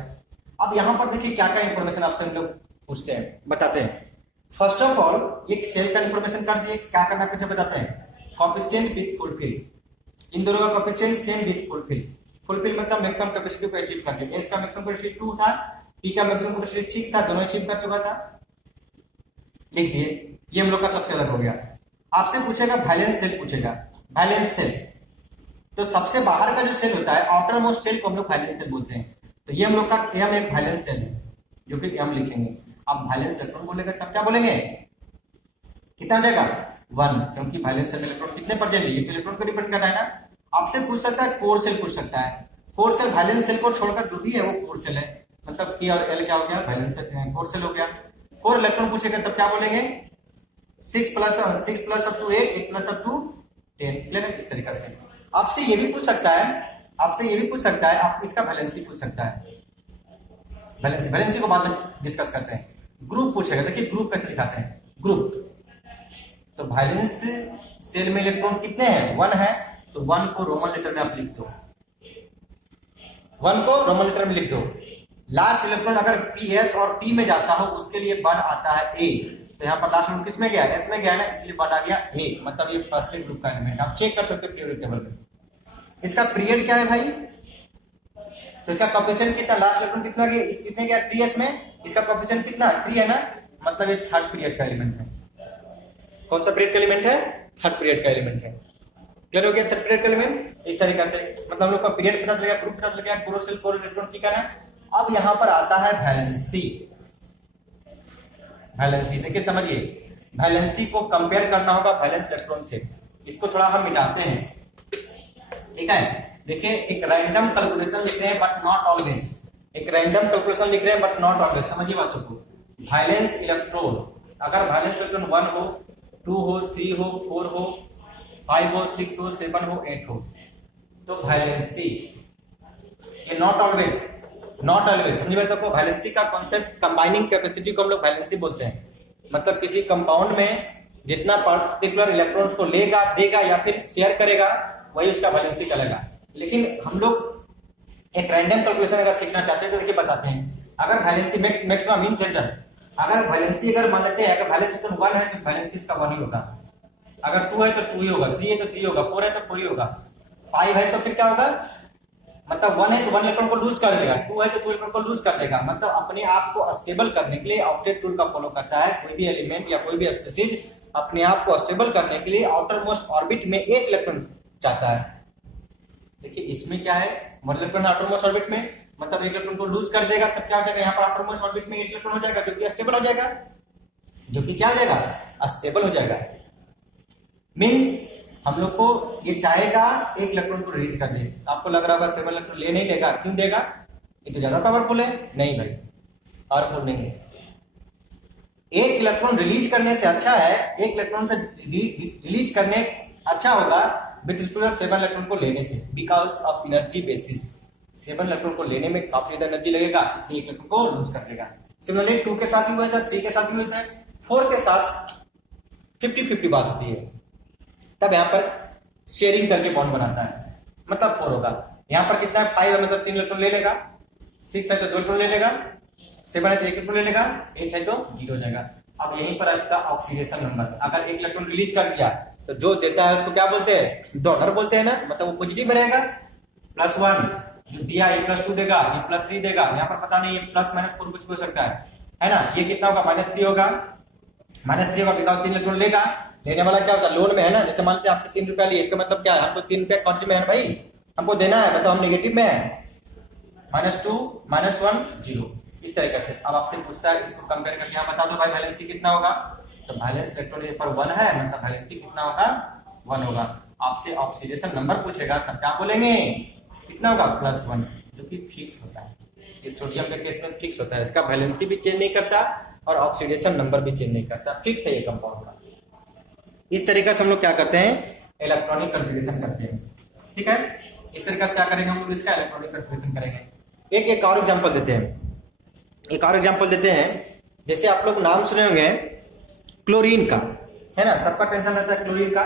अब यहाँ पर देखिए क्या क्या इंफॉर्मेशन आपसे हम लोग पूछते हैं, बताते हैं। फर्स्ट ऑफ ऑल एक सेल का इंफॉर्मेशन कर दिए, क्या करना पीछे बताते हैं, कॉफिशिएंट विथ फुलफिल, इन दोनों का coefficient same with fulfil. Fulfil मतलब मैक्सिमम कैपेसिटी को अचीव करके, एस का मैक्सिमम कैपेसिटी 2 था, पी का मैक्सिमम कैपेसिटी 6 था, दोनों अचीव कर चुका था, लिख दिए। ये हम लोग का सबसे अलग हो गया। आपसे पूछेगा वैलेंस सेल, पूछेगा वैलेंस सेल, तो सबसे बाहर का जो सेल होता है, आउटर मोस्ट सेल को हम लोग वैलेंस सेल बोलते हैं। तो ये हम लोग का एम एक वैलेंस सेल है, जो कि एम लिखेंगे। अब वैलेंस इलेक्ट्रॉन बोलेगा तब क्या बोलेंगे, कितना हो जाएगा, 1, क्योंकि वैलेंस सेल में इलेक्ट्रॉन कितने प्रेजेंट है, ये तो इलेक्ट्रॉन को डिपेंड करता है ना। आपसे पूछ सकता है कोर सेल, पूछ सकता है कोर सेल, वैलेंस सेल को छोड़कर जो भी है वो कोर सेल है, मतलब के और एल क्या हो गया, वैलेंस सेल, कोर सेल हो गया। कोर इलेक्ट्रॉन पूछेगा तब क्या बोलेंगे, 6 plus up to 8, 8 plus up to 10, clear है। इस तरीके से आपसे ये भी पूछ सकता है, आपसे ये भी पूछ सकता है, आप इसका वैलेंसी पूछ सकता है। वैलेंसी को बाद में डिस्कस करते हैं। ग्रुप पूछेगा, देखिए ग्रुप कैसे दिखाते हैं, ग्रुप, तो वैलेंस सेल में इलेक्ट्रॉन कितने हैं, 1 है, तो 1 को रोमन लेटर में आप लिख दो, 1 को रोमन लेटर में लिख दो। लास्ट इलेक्ट्रॉन अगर पीएस और पी में जाता हो उसके लिए वर्ड आता है ए, तो यहाँ पर लास्ट इलेक्ट्रॉन किस में गया, एस में गया ना, इसलिए वर्ड आ गया ए, मतलब ये फर्स्ट ग्रुप का एलिमेंट। आप चेक कर सकते हो पीरियोडिक टेबल में। इसका पीरियड क्या है भाई, तो इसका कोएफिशिएंट कितना, लास्ट इलेक्ट्रॉन कितना गया, कितने गया 3s में, इसका कोएफिशिएंट कितना 3 है ना, मतलब ये थर्ड पीरियड का एलिमेंट है। कौन सा पीरियड का एलिमेंट है, थर्ड पीरियड का एलिमेंट है। क्लियर हो गया, थर्ड पीरियड का एलिमेंट। इस तरीके से मतलब हम लोग का पीरियड पता चल गया, ग्रुप पता चल गया, कोर सेल, कोर इलेक्ट्रॉन, ठीक है ना। अब यहां पर आता है वैलेंसी। वैलेंसी देखिए समझिए, वैलेंसी को कंपेयर करना होगा वैलेंस इलेक्ट्रॉन से, इसको थोड़ा हम मिटाते हैं, ठीक है। देखिए एक रैंडम कैलकुलेशन लिख रहे हैं बट नॉट ऑलवेज, एक रैंडम कैलकुलेशन लिख रहे हैं बट नॉट ऑलवेज, समझिए बातों को। वैलेंस इलेक्ट्रॉन, अगर वैलेंस इलेक्ट्रॉन 1 हो, 2 हो, 3 हो, 4 हो, 5 हो, 6 हो, 7 हो, 8 हो, तो वैलेंसी, ये नॉट ऑलवेज, नॉट ऑलवेज, समझिए बातों को। वैलेंसी का कॉन्सेप्ट, कंबाइनिंग कैपेसिटी को हम लोग वैलेंसी बोलते हैं, मतलब किसी कंपाउंड में जितना पर्टिकुलर इलेक्ट्रॉन्स को लेगा, देगा या फिर शेयर करेगा, वही उसका वैलेंसी कहलाएगा। लेकिन हम लोग एक रैंडम कैलकुलेशन अगर सीखना चाहते हैं तो देखिए बताते हैं। अगर वैलेंसी मैक्सिमम मीन सेंटर, अगर वैलेंसी अगर मान लेते हैं, अगर वैलेंस 1 है तो वैलेंसी इसका 1 ही होगा, अगर 2 है तो 2 ही होगा, 3 है तो 3 होगा, 4 है तो 4 ही होगा, 5 है तो फिर क्या होगा, मतलब 1 है तो 1 इलेक्ट्रॉन को लूज कर देगा, 2 है तो 2 इलेक्ट्रॉन को लूज कर देगा। मतलब अपने आप को स्टेबल करने के लिए ऑक्टेट रूल का फॉलो करता है। कोई भी एलिमेंट या कोई भी स्पीशीज अपने आप को स्टेबल करने के लिए आउटर मोस्ट ऑर्बिट में 8 इलेक्ट्रॉन चाहता है। देखिए इसमें क्या है, 1 इलेक्ट्रॉन आउटर मोस्ट ऑर्बिट में, मतलब 1 इलेक्ट्रॉन को लूज कर देगा, तब क्या हो जाएगा, यहाँ पर आउटर मोस्ट ऑर्बिट में 8 इलेक्ट्रॉन हो जाएगा, जो कि स्टेबल हो जाएगा, जो कि क्या हो जाएगा, स्टेबल हो जाएगा। मींस हम लोग को ये चाहेगा 1 इलेक्ट्रॉन को रिलीज कर दे। आपको लग रहा होगा 7 इलेक्ट्रॉन ले नहीं लेगा, क्यों देगा, ये तो ज्यादा पावरफुल है, नहीं भाई पावरफुल नहीं है। 1 इलेक्ट्रॉन रिलीज करने से अच्छा है, 1 इलेक्ट्रॉन से रिलीज करने अच्छा होगा विथ रिस्पेक्ट 7 इलेक्ट्रॉन को लेने से, because of energy basis. 7 electron को लेने में काफी ज्यादा एनर्जी लगेगा, इसलिए 1 इलेक्ट्रॉन को लूज कर देगा। सिमिलरली 2 के साथ भी हुआ था, 3 के साथ भी हुआ है, 4 के साथ 50-50 बात होती है, तब यहाँ पर शेयरिंग करके बॉन्ड बनाता है, मतलब 4 होगा। यहाँ पर कितना है, 5 है मतलब 3 इलेक्ट्रॉन ले लेगा, 6 है तो 2 इलेक्ट्रॉन ले लेगा, 7 है तो 1 इलेक्ट्रॉन ले लेगा, 8 है तो 0 हो जाएगा। अब यहीं पर आपका ऑक्सीडेशन नंबर, अगर 1 इलेक्ट्रॉन रिलीज कर दिया तो जो देता है उसको क्या बोलते हैं, डोनर बोलते हैं ना, मतलब वो पॉजिटिव में रहेगा। +1 दिया, ये +2 देगा, ये +3 देगा, यहाँ पर पता नहीं, ये ±4 कुछ हो सकता है ना। ये कितना होगा, -3 होगा, -3 होगा, बिकॉज 3 इलेक्ट्रॉन लेगा। लेने वाला क्या होता है, लोन में है ना, जैसे मान लेते हैं आपसे 3 रुपया लिए, इसका मतलब क्या है, हमको 3 रुपया कर्ज में है भाई, हमको देना है, मतलब हम नेगेटिव में है, -2 -1 0, इस तरीके से। अब आपसे पूछता है इसको कंपेयर करके यहाँ बता दो भाई वैलेंसी कितना होगा, तो वैलेंस इलेक्ट्रॉन पर 1 है, मतलब वैलेंसी कितना होगा, 1 होगा। आपसे ऑक्सीडेशन नंबर पूछेगा तब क्या बोलेंगे, कितना होगा, +1, जो कि फिक्स होता है। ये सोडियम के केस में फिक्स होता है, इसका वैलेंसी भी चेंज नहीं करता और ऑक्सीडेशन नंबर भी चेंज नहीं करता, फिक्स है ये कंपाउंड का। इस तरीके से हम लोग क्या करते हैं, इलेक्ट्रॉनिक कन्फिगरेशन करते हैं। ठीक है, इस तरीके से क्या करेंगे हम लोग, इसका इलेक्ट्रॉनिक कन्फिगरेशन करेंगे। एक और एग्जांपल देते हैं, एक और एग्जांपल देते हैं। जैसे आप लोग नाम सुने होंगे क्लोरीन का, है ना, सबका टेंशन रहता है क्लोरीन का।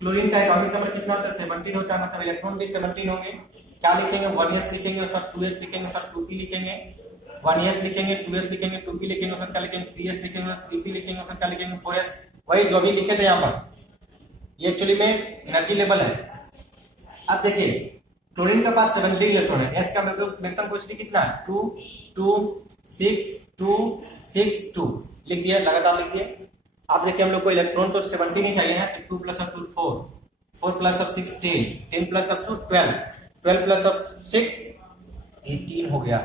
क्लोरीन का एटॉमिक नंबर कितना होता है, 17 होता है, मतलब इलेक्ट्रॉन भी 17 होंगे। क्या लिखेंगे, 1s लिखेंगे, उसका 2s लिखेंगे, उसका 2p लिखेंगे, 1s लिखेंगे, 2s लिखेंगे, 2p लिखेंगे, उसका क्या लिखेंगे, 3s लिखेंगे, 3p लिखेंगे, उसका क्या लिखेंगे, 4s। वही जो भी लिखे थे यहाँ पर, ये एक्चुअली में एनर्जी लेवल है। अब देखिए क्लोरीन के पास 17 इलेक्ट्रॉन है, s का मैक्सिमम क्वांटिटी कितना है, 2 2 6 2 6 2 लिख दिया, लगातार लिख दिए। आप देखिए हम लोग को इलेक्ट्रॉन तो 17 ही चाहिए ना, तो 2 plus up to 4, 4 plus up 6 10, 10 plus up to 12, 12 plus up 6 18 हो गया।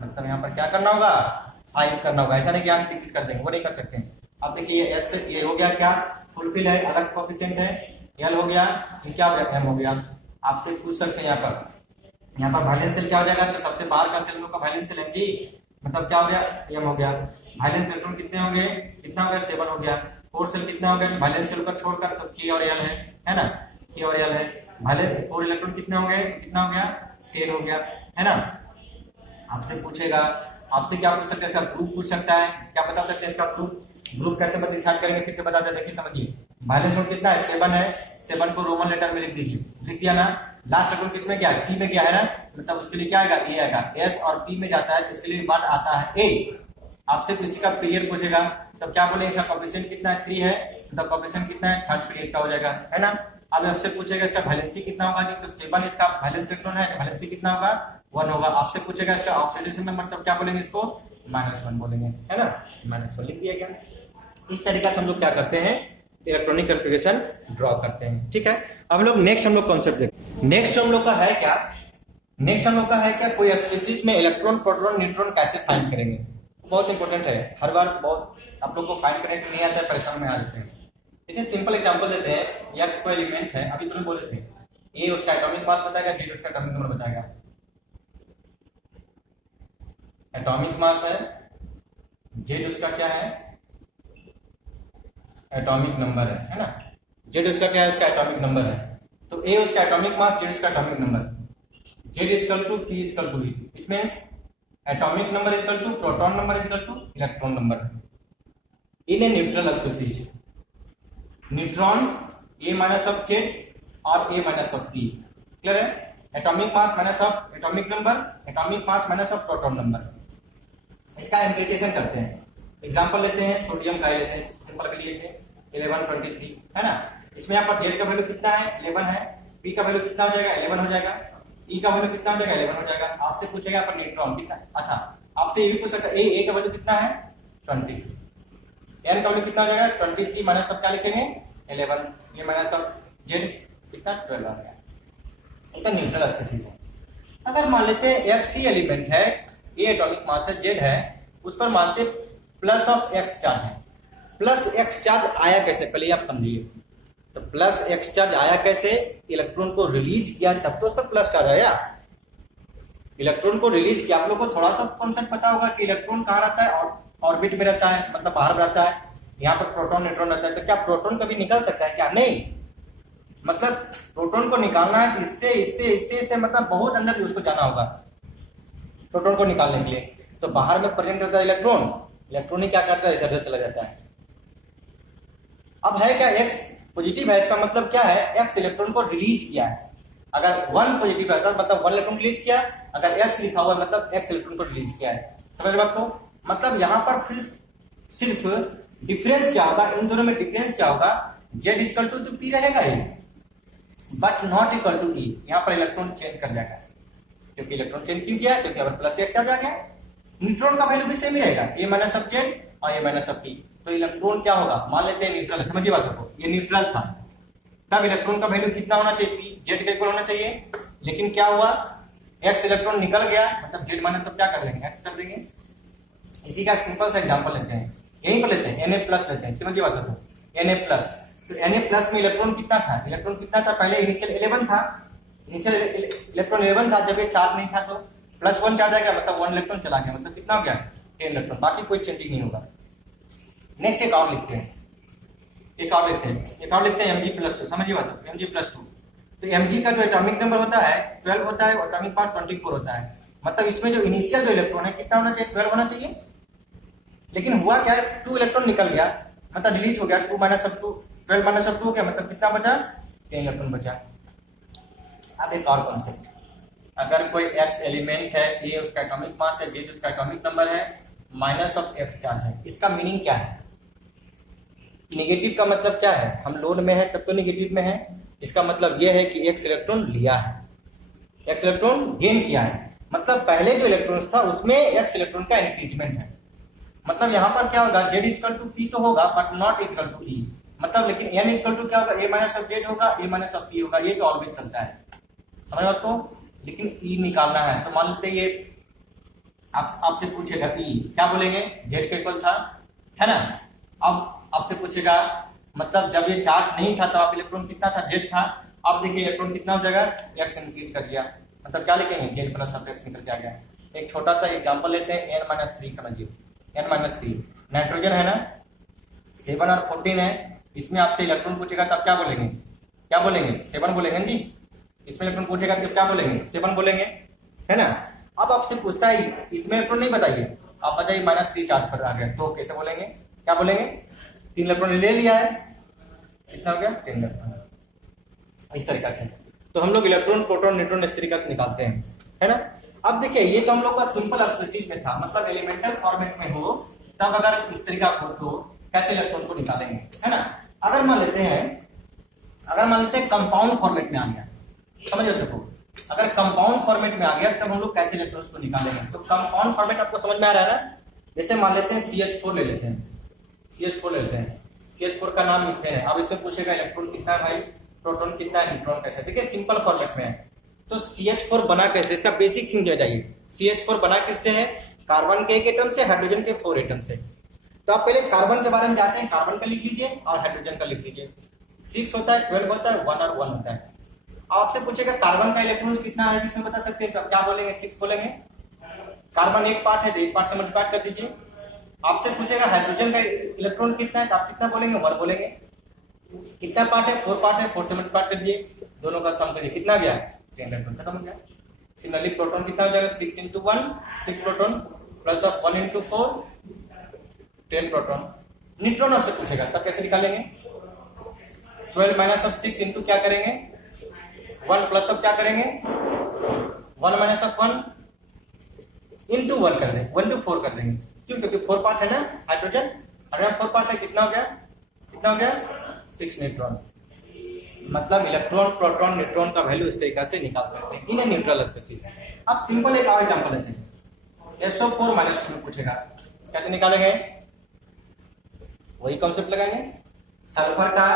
मतलब यहाँ पर क्या करना होगा, 5 करना होगा। ऐसा नहीं कि यहाँ से डिलीट कर देंगे, वो नहीं कर सकते। अब देखिए ये एस, ये हो गया क्या, फुलफिल है, अलग कोएफिशिएंट है। एल हो गया, ये क्या हो गया, एम हो गया। आपसे पूछ सकते हैं यहाँ पर वैलेंस सेल क्या हो जाएगा, तो सबसे बाहर का सेल का वैलेंस सेल एम जी, मतलब क्या हो गया, एम हो गया। वैलेंस इलेक्ट्रॉन कितने होंगे, कितना हो गया, 7 हो गया। फोर सेल कितना हो गया, वैलेंस सेल का छोड़कर, तो के और एल है ना, के और एल है। वैलेंस 4 इलेक्ट्रॉन कितने हो गए, कितना हो गया, 10 हो गया, है ना। आपसे पूछेगा, आपसे क्या पूछ सकते हैं, इसका ग्रुप पूछ सकता है, क्या बता सकते हैं इसका ग्रुप, ग्रुप कैसे डिसाइड करेंगे, फिर से बता दें। देखिए समझिए, वैलेंस ग्रुप कितना है, 7 है, 7 को रोमन लेटर में लिख दीजिए, लिख दिया ना। लास्ट इलेक्ट्रॉन किसमें गया, पी में गया है ना, मतलब उसके लिए क्या आएगा, ए आएगा। एस और पी में जाता है, इसके लिए वर्ड आता है ए। आपसे किसी का पीरियड पूछेगा, तो क्या बोलेंगे, इसका कोएफिशिएंट कितना है, 3 है, मतलब कोएफिशिएंट कितना है, थर्ड पीरियड का हो जाएगा, है ना। अब आपसे पूछेगा इसका वैलेंसी कितना होगा, तो 7 इसका वैलेंस इलेक्ट्रॉन है, तो वैलेंसी कितना होगा, 1 होगा। आपसे पूछेगा इसका ऑक्सीडेशन नंबर, मतलब क्या बोलेंगे इसको, -1 बोलेंगे, है ना, -1 लिख दिया गया। इस तरीके से हम लोग क्या करते हैं, इलेक्ट्रॉनिक कन्फिगरेशन ड्रॉ करते हैं। ठीक है, अब हम लोग नेक्स्ट हम लोग कॉन्सेप्ट देखते हैं। नेक्स्ट हम लोग का है क्या, नेक्स्ट हम लोग का है क्या, कोई स्पीशीज में इलेक्ट्रॉन, प्रोटॉन, न्यूट्रॉन कैसे फाइंड करेंगे। बहुत इंपॉर्टेंट है, हर बार बहुत आप लोग को फाइंड करने के नहीं आता है, परेशान में आ जाते हैं। जैसे सिंपल एग्जांपल देते हैं, एक्स कोई एलिमेंट है, अभी तुमने बोले थे, ए उसका एटॉमिक मास बताएगा, जेड उसका एटॉमिक नंबर बताएगा। एटॉमिक मास है, जेड उसका क्या है, एटॉमिक नंबर है ना। जेड उसका क्या है, उसका एटॉमिक नंबर है। तो ए उसका एटॉमिक मास, जेड उसका atomic number. Z equal to P equal to E, it means atomic number equal to proton number equal to electron number in a neutral species. Neutron A minus of Z और A minus of P, clear है। Atomic mass minus of atomic number, atomic mass minus of proton number. इसका implementation करते हैं। Example लेते हैं, sodium का लेते हैं, सिंपल के लिए थे 1123, है ना। इसमें यहाँ पर जेड का वैल्यू कितना है, 11 है, पी का वैल्यू कितना हो जाएगा, 11 हो जाएगा, ई का वैल्यू कितना हो जाएगा, 11 हो जाएगा। आपसे पूछेगा यहाँ पर न्यूट्रॉन कितना, अच्छा आपसे ये भी पूछ सकता है, ए का वैल्यू कितना है, 23, एन का वैल्यू कितना हो जाएगा, 23 माइनस ऑफ क्या लिखेंगे, 11, ये माइनस ऑफ जेड कितना, 12 आ गया। ये तो न्यूट्रल स्पीशीज है। अगर मान लेते हैं एक्स ही एलिमेंट है, ए एटॉमिक मास है, जेड है, उस पर मानते प्लस ऑफ एक्स चार्ज है। प्लस एक्स चार्ज आया कैसे, पहले आप समझिए। तो प्लस एक्स चार्ज आया कैसे, इलेक्ट्रॉन को रिलीज किया तब तो उस पर प्लस चार्ज आया। इलेक्ट्रॉन को रिलीज किया, आप लोग को थोड़ा सा कॉन्सेप्ट पता होगा कि इलेक्ट्रॉन कहाँ रहता है, और ऑर्बिट में रहता है, मतलब बाहर रहता है। यहाँ पर प्रोटॉन न्यूट्रॉन रहता है, तो क्या प्रोटॉन कभी निकल सकता है क्या, नहीं। मतलब प्रोटॉन को निकालना है, इससे इससे इससे इससे, मतलब बहुत अंदर उसको जाना होगा प्रोटॉन को निकालने के लिए। तो बाहर में प्रेजेंट रहता है इलेक्ट्रॉन, इलेक्ट्रॉन ही क्या करता है, इधर चला जाता है। अब है क्या, एक्स पॉजिटिव है, इसका मतलब क्या है, एक्स इलेक्ट्रॉन को रिलीज किया है। अगर 1 पॉजिटिव रहता है मतलब 1 इलेक्ट्रॉन रिलीज किया, अगर एक्स लिखा हुआ है मतलब एक्स इलेक्ट्रॉन को रिलीज किया है। समझ रहे आपको, मतलब यहाँ पर सिर्फ डिफरेंस क्या होगा, इन दोनों में डिफरेंस क्या होगा, जेड इक्वल टू तो पी रहेगा ही, बट नॉट इक्वल टू ई। यहाँ पर इलेक्ट्रॉन चेंज कर जाएगा, क्योंकि इलेक्ट्रॉन चेंज क्यों किया, क्योंकि अगर प्लस एक्स चार्ज आ गया। न्यूट्रॉन का वैल्यू भी सेम ही रहेगा, ए माइनस ऑफ जेड और ए माइनस ऑफ पी। तो इलेक्ट्रॉन क्या होगा, मान लेते हैं न्यूट्रल है, समझिए बात को, ये न्यूट्रल था, तब इलेक्ट्रॉन का वैल्यू कितना होना चाहिए, पी जेड के इक्वल होना चाहिए। लेकिन क्या हुआ, एक्स इलेक्ट्रॉन निकल गया, मतलब जेड माइनस ऑफ क्या कर देंगे, एक्स कर देंगे। इसी का सिंपल सा एग्जांपल लेते हैं, यहीं पर लेते हैं, Na प्लस लेते हैं, समझिए बात को, Na प्लस। तो Na प्लस में इलेक्ट्रॉन कितना था, इलेक्ट्रॉन कितना था, पहले इनिशियल 11 था, इनिशियल इलेक्ट्रॉन 11 था, जब ये चार्ज नहीं था तो प्लस 1 चार्ज आ गया, मतलब 1 इलेक्ट्रॉन चला गया, मतलब कितना हो गया, 10 इलेक्ट्रॉन, बाकी कोई चेंजिंग नहीं होगा। नेक्स्ट एक और लिखते हैं, एक और लिखते हैं Mg+2, समझिए बात, Mg+2। तो Mg का जो एटॉमिक नंबर होता है 12 होता है, एटॉमिक पार्ट 24 होता है। मतलब इसमें जो इनिशियल जो इलेक्ट्रॉन है कितना होना चाहिए, 12 होना चाहिए। लेकिन हुआ क्या, 2 इलेक्ट्रॉन निकल गया, मतलब डिलीट हो गया, 2 - 2 12 - 2 हो गया, मतलब कितना बचा, 10 इलेक्ट्रॉन बचा। अब एक और कॉन्सेप्ट, अगर कोई x एलिमेंट है, a उसका एटॉमिक मास है, b उसका एटॉमिक नंबर है, -x चार्ज है, इसका मीनिंग क्या है? नेगेटिव का मतलब क्या है, हम लोन में है तब तो नेगेटिव में है, इसका मतलब यह है कि x इलेक्ट्रॉन लिया है, x इलेक्ट्रॉन गेन किया है, मतलब पहले जो इलेक्ट्रॉन्स था उसमें x इलेक्ट्रॉन का इंक्रीजमेंट है। मतलब यहाँ पर क्या होगा, z = p तो होगा बट नॉट = e, मतलब लेकिन n = क्या होगा, a - z होगा, a - p होगा, ये तो ऑलवेज चलता है, समझ आपको। लेकिन e निकालना है, तो मान लेते ये आपसे पूछेगा e, क्या बोलेंगे, z का इक्वल था, है ना। अब आपसे पूछेगा, मतलब जब ये चार्ज नहीं था तब आप इलेक्ट्रॉन कितना था, z था। अब देखिए इलेक्ट्रॉन कितना हो जाएगा, x इंक्रीज कर दिया, मतलब क्या लिखेंगे, z + x निकल के आ गया। एक छोटा सा एग्जांपल लेते हैं, n - 3 समझिए, n - 3 नाइट्रोजन है ना, 7 और 14 है, इसमें आपसे इलेक्ट्रॉन पूछेगा तब क्या बोलेंगे, 7 बोलेंगे जी। इसमें इलेक्ट्रॉन पूछेगा तब क्या बोलेंगे, 7 बोलेंगे, है ना। अब आपसे पूछता है इसमें इलेक्ट्रॉन नहीं बताइए, आप बताइए -3 चार्ज पर आ गया, तो कैसे बोलेंगे, क्या बोलेंगे, 3 इलेक्ट्रॉन ले लिया है, कितना हो गया, 10 इलेक्ट्रॉन, इस तरीका से। तो हम लोग इलेक्ट्रॉन, प्रोटॉन, न्यूट्रॉन इस तरीका से निकालते हैं, है ना। अब देखिए ये तो हम लोग का सिंपल स्पेसिस में था, मतलब एलिमेंटल फॉर्मेट में हो तब अगर इस तरीका को कैसे इलेक्ट्रॉन को निकालेंगे, है ना। अगर मान लेते हैं कंपाउंड फॉर्मेट में आ गया, समझ देखो, अगर कंपाउंड फॉर्मेट में आ गया तब हम लोग कैसे इलेक्ट्रॉन्स को निकालेंगे। तो कंपाउंड फॉर्मेट आपको समझ में आ रहा है ना, जैसे मान लेते हैं CH4 ले लेते हैं, CH4 का नाम मीथेन है। अब इसमें पूछेगा इलेक्ट्रॉन कितना है भाई, प्रोटॉन कितना है, न्यूट्रॉन कैसा है। देखिए सिंपल फॉर्मेट में है, तो CH4 बना कैसे, इसका बेसिक थिंग चाहिए। CH4 बना किससे है, कार्बन के 1 एटम से, हाइड्रोजन के 4 एटम से। तो आप पहले कार्बन के बारे में जानते हैं, कार्बन का लिख लीजिए और हाइड्रोजन का लिख लीजिए। 6 होता है, 12 होता है, 1 और 1 होता है। आपसे पूछेगा कार्बन का इलेक्ट्रॉन्स कितना है, इसमें बता सकते हैं, तो क्या बोलेंगे, 6 बोलेंगे। कार्बन एक पार्ट है तो एक पार्ट से मल्टीप्लाई कर दीजिए। आपसे पूछेगा हाइड्रोजन का इलेक्ट्रॉन कितना है, तो आप कितना बोलेंगे, 1 बोलेंगे। कितना पार्ट है, 4 पार्ट है, 4 से मल्टीप्लाई कर दिए, दोनों का सम करिए, कितना गया, 10 इलेक्ट्रॉन, खत्म हो गया। सिमिलरली प्रोटॉन कितना हो जाएगा, 6 × 1 6 प्रोटॉन प्लस 1 × 4 10 प्रोटॉन। न्यूट्रॉन आपसे पूछेगा तब कैसे निकालेंगे, 12 - 6 इंटू क्या करेंगे, 1 प्लस क्या करेंगे, 1 - 1 इंटू 1 कर देंगे, 1 × 4 कर देंगे। क्यों, क्योंकि 4 पार्ट है ना हाइड्रोजन, और 4 पार्ट है, कितना हो गया 6 न्यूट्रॉन। मतलब इलेक्ट्रॉन, प्रोटॉन, न्यूट्रॉन का वैल्यू इस तरीके से निकाल सकते हैं इन न्यूट्रल स्पेसिस। अब सिंपल एक और एग्जांपल लेते हैं, SO4 - 2 में पूछेगा, कैसे निकालेंगे, वही कॉन्सेप्ट लगाएंगे। सल्फर का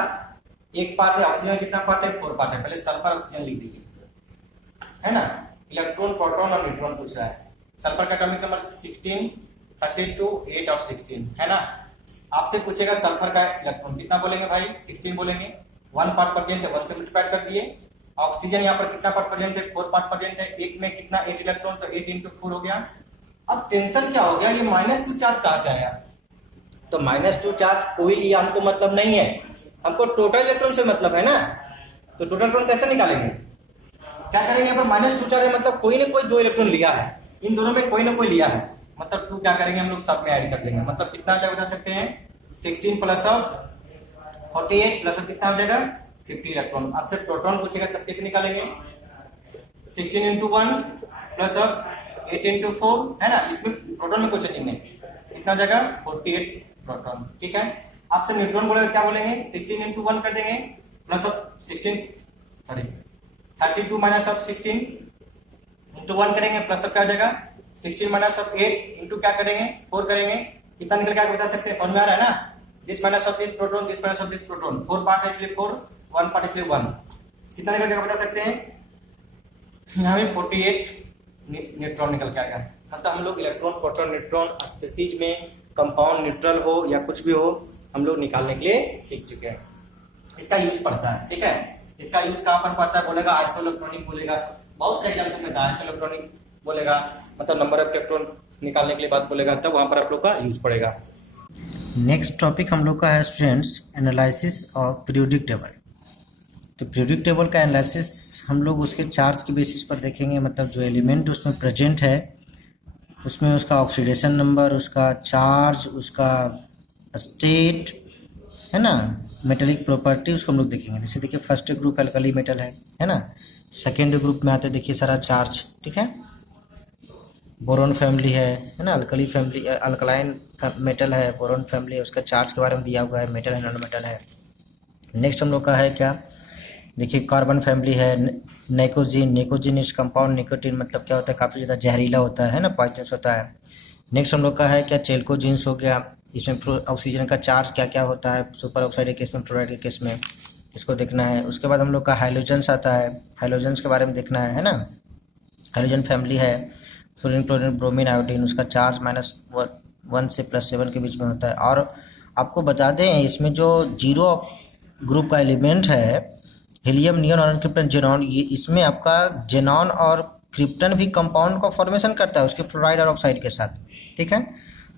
एक पार्ट है, ऑक्सीजन कितना पार्ट है, 4 पार्ट है, पहले सल्फर ऑक्सीजन लिख दीजिए, है ना। इलेक्ट्रॉन, प्रोटॉन और न्यूट्रॉन पूछ रहा है। सल्फर का एटॉमिक नंबर 16, 32, 8 और 16, है ना। आपसे पूछेगा सल्फर का इलेक्ट्रॉन कितना बोलेंगे भाई, 16 बोलेंगे। 1 पार्ट प्रेजेंट है, 1 से मल्टीप्लाई कर दिए। ऑक्सीजन यहाँ पर कितना पार्ट प्रेजेंट है, 4 पार्ट प्रेजेंट है, एक में कितना 8 इलेक्ट्रॉन, तो 8 × 4 हो गया। अब टेंशन क्या हो गया, ये -2 चार्ज कहां से आया, तो -2 चार्ज कोई ये हमको मतलब नहीं है, हमको टोटल इलेक्ट्रॉन से मतलब है ना। तो टोटल इलेक्ट्रॉन कैसे निकालेंगे, क्या करेंगे, यहाँ पर -2 चार्ज है, मतलब कोई ना कोई 2 इलेक्ट्रॉन लिया है, इन दोनों में कोई ना कोई लिया है, मतलब 2 क्या करेंगे हम लोग सब में ऐड कर देंगे। मतलब कितना जाएगा बता सकते हैं, 16 प्लस 48 प्लस कितना हो जाएगा 50 इलेक्ट्रॉन। आपसे प्रोटॉन पूछेगा तब कैसे निकालेंगे, 16 × 1 प्लस 8 × 4, है ना। इसमें प्रोटॉन में कोई चेंजिंग नहीं, कितना हो जाएगा 48 प्रोटॉन, ठीक है। आपसे न्यूट्रॉन बोलेगा, क्या बोलेंगे, 16 × 1 कर देंगे प्लस 32 माइनस 16 × 1 करेंगे प्लस क्या हो जाएगा 16 माइनस 8 इंटू क्या करेंगे 4 करेंगे, कितना निकल के बता सकते हैं, समझ में आ रहा है ना। This minus of this proton, this minus of this proton, 4 part है इसलिए 4, 1 पार्ट इसलिए 1, कितना निकल के बता सकते हैं, यहाँ में 48 न्यूट्रॉन निकल के आएगा। मतलब हम लोग इलेक्ट्रॉन, प्रोटॉन, न्यूट्रॉन स्पेसीज में कंपाउंड, न्यूट्रल हो या कुछ भी हो, हम लोग निकालने के लिए सीख चुके हैं। इसका यूज पड़ता है, ठीक है। इसका यूज कहाँ पर पड़ता है, बोलेगा आइसोइलेक्ट्रॉनिक बोलेगा, बहुत सारे एग्जाम्स में था, आइसोइलेक्ट्रॉनिक बोलेगा, मतलब नंबर ऑफ इलेक्ट्रॉन निकालने के लिए बात बोलेगा, तब वहां पर आप लोग का यूज पड़ेगा। नेक्स्ट टॉपिक हम लोग का है students analysis of periodic table. तो पीरियोडिक टेबल का एनालिसिस हम लोग उसके चार्ज के बेसिस पर देखेंगे, मतलब जो एलिमेंट उसमें प्रेजेंट है उसमें उसका ऑक्सीडेशन नंबर, उसका चार्ज, उसका स्टेट, है ना, मेटेलिक प्रॉपर्टी, उसको हम लोग देखेंगे। जैसे देखिए फर्स्ट ग्रुप अल्कली मेटल है ना। सेकेंड ग्रुप में आते देखिए सारा चार्ज, ठीक है। बोरोन फैमिली है ना, अल्कली फैमिली अल्कलाइन मेटल है, बोरोन फैमिली है, उसका चार्ज के बारे में दिया हुआ है, मेटल है नॉन मेटल है। नेक्स्ट हम लोग का है क्या, देखिए कार्बन फैमिली है, नाइकोजीन, निकोजीन इस कंपाउंड, निकोटीन मतलब क्या होता है, काफ़ी ज़्यादा जहरीला होता है ना, पॉइजनस होता है। नेक्स्ट हम लोग का है क्या, चेल्कोजीन्स हो गया, इसमें ऑक्सीजन का चार्ज क्या क्या होता है सुपर ऑक्साइड के केस में, फ्लोराइड के केस में, इसको देखना है। उसके बाद हम लोग का हाइड्रोजन्स आता है, हाइड्रोजन्स के बारे में देखना है ना। हाइड्रोजन फैमिली है, फ्लोरीन, क्लोरीन, ब्रोमीन, आयोडीन, उसका चार्ज -1 से +7 के बीच में होता है। और आपको बता दें इसमें जो जीरो ग्रुप का एलिमेंट है, हीलियम, नियॉन और क्रिप्टन, जेनॉन, ये इसमें आपका जेनॉन और क्रिप्टन भी कंपाउंड का फॉर्मेशन करता है उसके फ्लोराइड और ऑक्साइड के साथ, ठीक है।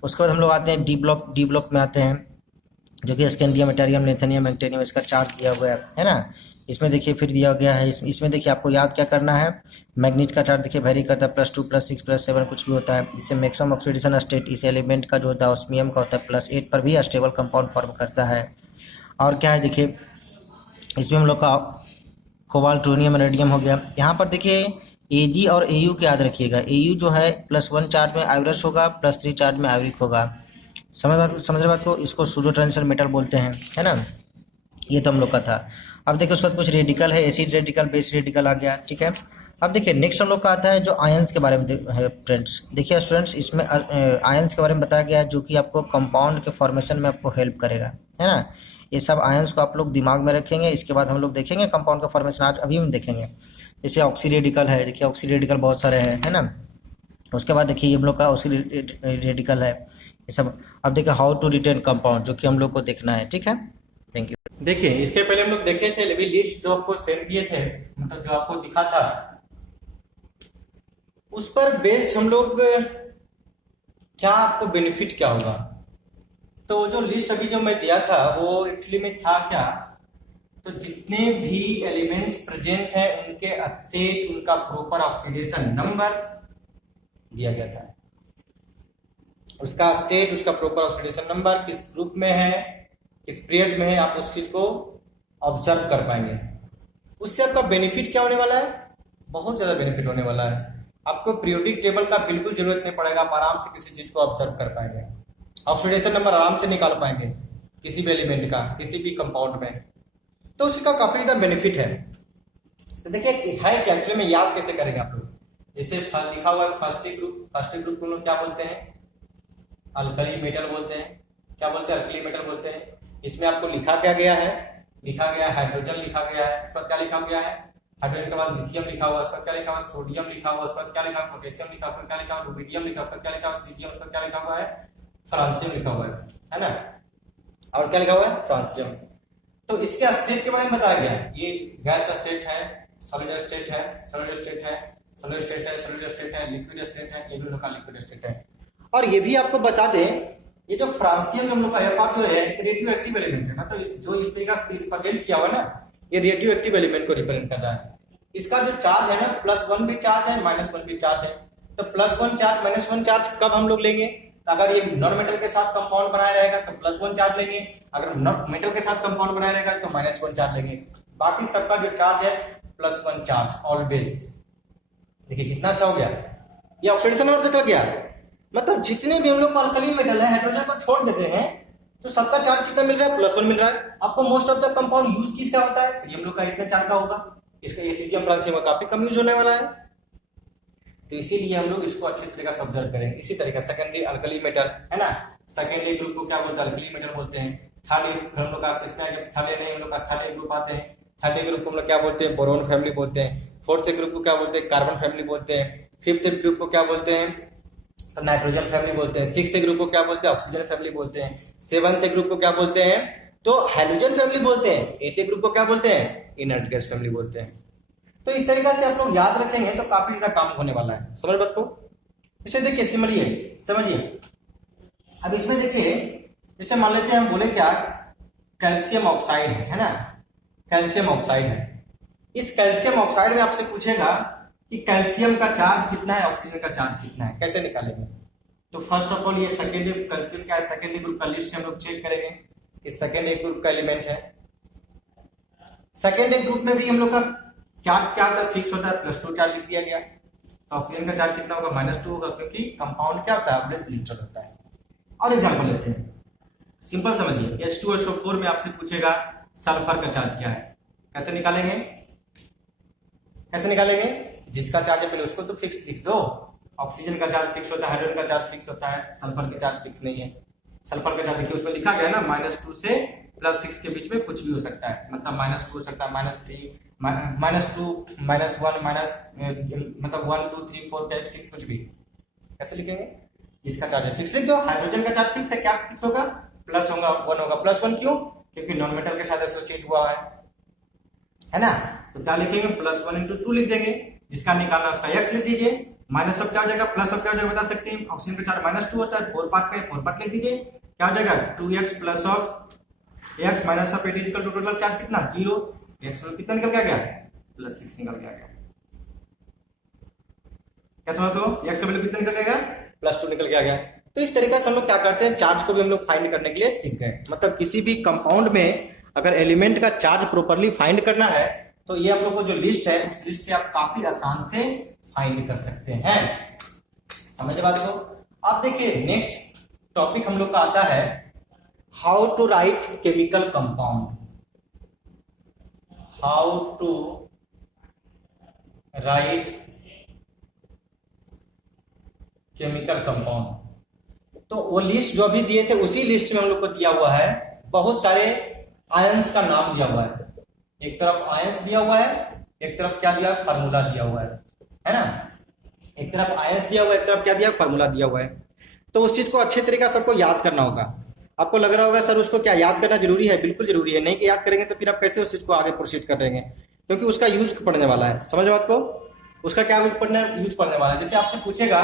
उसके बाद हम लोग आते हैं डी ब्लॉक में आते हैं, जो कि स्कैंडियम, इटेरियम, लिथेनियम, मैग्नीशियम, इसका चार्ज दिया हुआ है ना। इसमें देखिए फिर दिया गया है, इसमें देखिए आपको याद क्या करना है, मैग्नीज का चार्ज देखिए वेरी करता है, +2, +6, +7 कुछ भी होता है। इससे मैक्सिमम ऑक्सीडेशन स्टेट इस एलिमेंट का जो होता है ऑस्मियम का होता है, +8 पर भी स्टेबल कंपाउंड फॉर्म करता है। और क्या है देखिए इसमें हम लोग का कोबाल्ट, टोनियम, रेडियम हो गया। यहाँ पर देखिए एजी और एयू को याद रखिएगा। एयू जो है +1 चार्ज में आयरस होगा, +3 चार्ज में आयरिक होगा। समझ रहे बात को, इसको सूडो ट्रांजिशन मेटल बोलते हैं, है ना। ये तो हम लोग का था। अब देखिए उसके बाद कुछ रेडिकल है, एसिड रेडिकल, बेस रेडिकल आ गया, ठीक है। अब देखिए नेक्स्ट हम लोग का आता है जो आयंस के बारे में है फ्रेंड्स। देखिए स्टूडेंट्स इसमें आयंस के बारे में बताया गया है जो कि आपको कंपाउंड के फॉर्मेशन में आपको हेल्प करेगा, है ना। ये सब आयंस को आप लोग दिमाग में रखेंगे। इसके बाद हम लोग देखेंगे कंपाउंड का फॉर्मेशन, आज अभी हम देखेंगे। जैसे ऑक्सी रेडिकल है, देखिए ऑक्सी रेडिकल बहुत सारे हैं, है ना। उसके बाद देखिए हम लोग का ऑक्सी रेडिकल है ये सब। अब देखिए हाउ टू रिटेन कंपाउंड, जो कि हम लोग को देखना है, ठीक है। Thank you. देखिए इसके पहले हम लोग देखे थे अभी लिस्ट जो आपको सेंड किए थे, मतलब जो आपको दिखा था, उस पर बेस्ड हम लोग क्या आपको बेनिफिट क्या होगा। तो जो लिस्ट अभी जो मैं दिया था वो एक्चुअली में था क्या, तो जितने भी एलिमेंट्स प्रेजेंट हैं उनके स्टेट, उनका प्रॉपर ऑक्सीडेशन नंबर दिया गया था। उसका स्टेट, उसका प्रॉपर ऑक्सीडेशन नंबर, किस ग्रुप में है, किस पीरियड में है, आप उस चीज को ऑब्जर्व कर पाएंगे। उससे आपका बेनिफिट क्या होने वाला है, बहुत ज्यादा बेनिफिट होने वाला है। आपको पीरियोडिक टेबल का बिल्कुल जरूरत नहीं पड़ेगा, आप आराम से किसी चीज को ऑब्जर्व कर पाएंगे, ऑक्सीडेशन नंबर आराम से निकाल पाएंगे किसी भी एलिमेंट का, किसी भी कंपाउंड में। तो उसका काफी ज्यादा बेनिफिट है। तो देखिए है क्या एक्चुअली में, याद कैसे करेंगे आप लोग। जैसे लिखा हुआ है फर्स्ट ग्रुप को लोग क्या बोलते हैं, अल्कली मेटल बोलते हैं। क्या बोलते हैं, अल्कली मेटल बोलते हैं। इसमें आपको लिखा क्या गया है, लिखा गया हाइड्रोजन लिखा गया है, उस पर क्या लिखा गया है, हाइड्रोजन के बाद लिथियम लिखा हुआ, उस पर क्या लिखा हुआ, सोडियम लिखा हुआ, उस पर क्या लिखा, पोटेशियम लिखा, उस पर क्या लिखा, रुबिडियम लिखा, उस पर क्या लिखा, सीरियम, उस पर क्या लिखा हुआ है, फ्रांसियम लिखा हुआ है ना। और क्या लिखा हुआ है, फ्रांसियम। तो इसके स्टेट के बारे में बताया गया है। ये गैस स्टेट है, सॉलिड स्टेट है, सॉलिड स्टेट है, सॉलिड स्टेट है, सॉलिड स्टेट है, लिक्विड स्टेट है, ये भी लोग का लिक्विड स्टेट है। और ये भी आपको बता दें, ये जो फ्रांसियम हम लोग का एफ जो है रेडियो एक्टिव एलिमेंट है ना, तो जो इस तरीके से रिप्रेजेंट किया हुआ ना, ये रेडियो एक्टिव एलिमेंट को रिप्रेजेंट कर रहा है। इसका जो चार्ज है ना, +1 भी चार्ज है, -1 भी चार्ज है। तो +1 चार्ज, -1 चार्ज कब हम लोग लेंगे, अगर ये नॉन मेटल के साथ कंपाउंड बनाया रहेगा तो +1 चार्ज लेंगे, अगर मेटल के साथ कंपाउंड बनाया रहेगा तो -1 चार्ज लेंगे। बाकी सबका जो चार्ज है +1 चार्ज ऑलवेज। देखिए कितना अच्छा हो गया, ये ऑक्सीडेशन नंबर पता चल गया। मतलब जितने भी हम लोग अल्कली मेटल है, हाइड्रोजन को छोड़ देते हैं, तो सबका चार्ज कितना मिल रहा है, +1 मिल रहा है। आपको most of the compound use किसका होता है, तो ये हम लोग का इतने चार्ज का होगा, इसका एसीजियम फ्रांसियम का काफी कम यूज होने वाला है। तो इसीलिए हम लोग इसको अच्छे तरीके से ऑब्जर्व करेंगे। इसी तरीके सेकेंडरी अल्कली मेटल है ना, सेकेंडरी ग्रुप को क्या बोलते हैं, अल्कली मेटल बोलते हैं। थर्ड हम लोग का इसमें थर्ड नहीं, हम लोग का थर्ड ग्रुप आते हैं। थर्ड ग्रुप को हम लोग क्या बोलते हैं, बोरोन फैमिली बोलते हैं। फोर्थ ग्रुप को क्या बोलते हैं, कार्बन फैमिली बोलते हैं। फिफ्थ ग्रुप को क्या बोलते हैं, तो नाइट्रोजन फैमिली बोलते हैं। सिक्स्थ ग्रुप को क्या बोलते हैं, ऑक्सीजन फैमिली बोलते हैं। सेवंथ ग्रुप को क्या बोलते हैं, तो हाइड्रोजन फैमिली बोलते हैं। एट ग्रुप को क्या बोलते हैं, इनर्ट गैस फैमिली बोलते हैं। तो इस तरीके से आप लोग याद रखेंगे तो काफी ज्यादा काम होने वाला है। समझ बात को, इसे देखिए समझिए। अब इसमें देखिए जैसे मान लेते हैं हम बोले क्या, कैल्शियम ऑक्साइड है ना, कैल्शियम ऑक्साइड है। इस कैल्शियम ऑक्साइड में आपसे पूछेगा कि कैल्शियम का चार्ज कितना है, ऑक्सीजन का चार्ज कितना है, कैसे निकालेंगे? तो फर्स्ट ऑफ ऑल ये सेकेंडरी कैल्शियम क्या है, सेकेंडरी ग्रुप का लिस्ट से हम लोग चेक करेंगे कि सेकेंडरी ग्रुप का एलिमेंट है। सेकेंडरी ग्रुप में भी हम लोग का चार्ज क्या होता है, फिक्स होता है, +2 चार्ज लिख दिया गया। तो ऑक्सीजन का चार्ज कितना होगा, -2 होगा, क्योंकि कंपाउंड क्या होता है, ऑलवेज न्यूट्रल होता है। और एग्जांपल लेते हैं, सिंपल समझिए, H2SO4 में आपसे पूछेगा सल्फर का चार्ज क्या है, कैसे निकालेंगे? कैसे निकालेंगे? जिसका चार्ज है पहले उसको तो फिक्स लिख दो। ऑक्सीजन का चार्ज फिक्स होता है, हाइड्रोजन का चार्ज फिक्स होता है, सल्फर का चार्ज फिक्स नहीं है। सल्फर का चार्ज देखिए उसमें लिखा गया ना, -2 से +6 के बीच में कुछ भी हो सकता है, मतलब -2 हो सकता है, -3, -2, -1, मतलब 1, 2, 3, 4, 5, 6 कुछ भी। कैसे लिखेंगे? जिसका चार्ज है फिक्स लिख दो। हाइड्रोजन का चार्ज फिक्स है, क्या फिक्स होगा, +1 होगा। +1 क्यों? क्योंकि नॉन मेटल के साथ एसोसिएट हुआ है ना। तो क्या लिखेंगे, +1 × 2 लिख देंगे। जिसका निकालना उसका x लिख दीजिए। माइनस सब क्या हो जाएगा, प्लस सब क्या हो जाएगा बता सकते हैं। ऑक्सीजन का चार्ज -2 होता है, 4 पार्ट में 4 पार्ट लिख दीजिए। क्या हो जाएगा, 2x plus of x minus of 8 equal to total charge कितना 0। x कितना निकल के आ गया, +6 निकल के आ गया। क्या समझ तो, x का वैल्यू कितना निकल गया, +2 निकल के आ गया। तो इस तरीके से हम लोग क्या करते हैं, चार्ज को भी हम लोग फाइंड करने के लिए सीख गए। मतलब किसी भी कंपाउंड में अगर एलिमेंट का चार्ज प्रॉपर्ली फाइंड करना है तो ये हम लोग को जो लिस्ट है, उस लिस्ट से आप काफी आसान से फाइंड कर सकते हैं। समझ बात को। अब देखिए नेक्स्ट टॉपिक हम लोग का आता है how to write chemical compound. How to write chemical compound. तो वो लिस्ट जो अभी दिए थे उसी लिस्ट में हम लोग को दिया हुआ है बहुत सारे आयंस का नाम दिया हुआ है। एक तरफ आयंस दिया हुआ है, एक तरफ क्या दिया, फार्मूला दिया हुआ है ना। एक तरफ आयंस दिया हुआ है, एक तरफ क्या दिया, फार्मूला दिया हुआ है। तो उस चीज को अच्छे तरीके से सबको याद करना होगा। आपको लग रहा होगा सर उसको क्या याद करना जरूरी है, बिल्कुल जरूरी है। नहीं कि याद करेंगे तो फिर आप कैसे उस चीज को आगे प्रोसीड करेंगे, क्योंकि उसका यूज पड़ने वाला है। समझ बात को, उसका क्या यूज पड़ने वाला है। जैसे आपसे पूछेगा,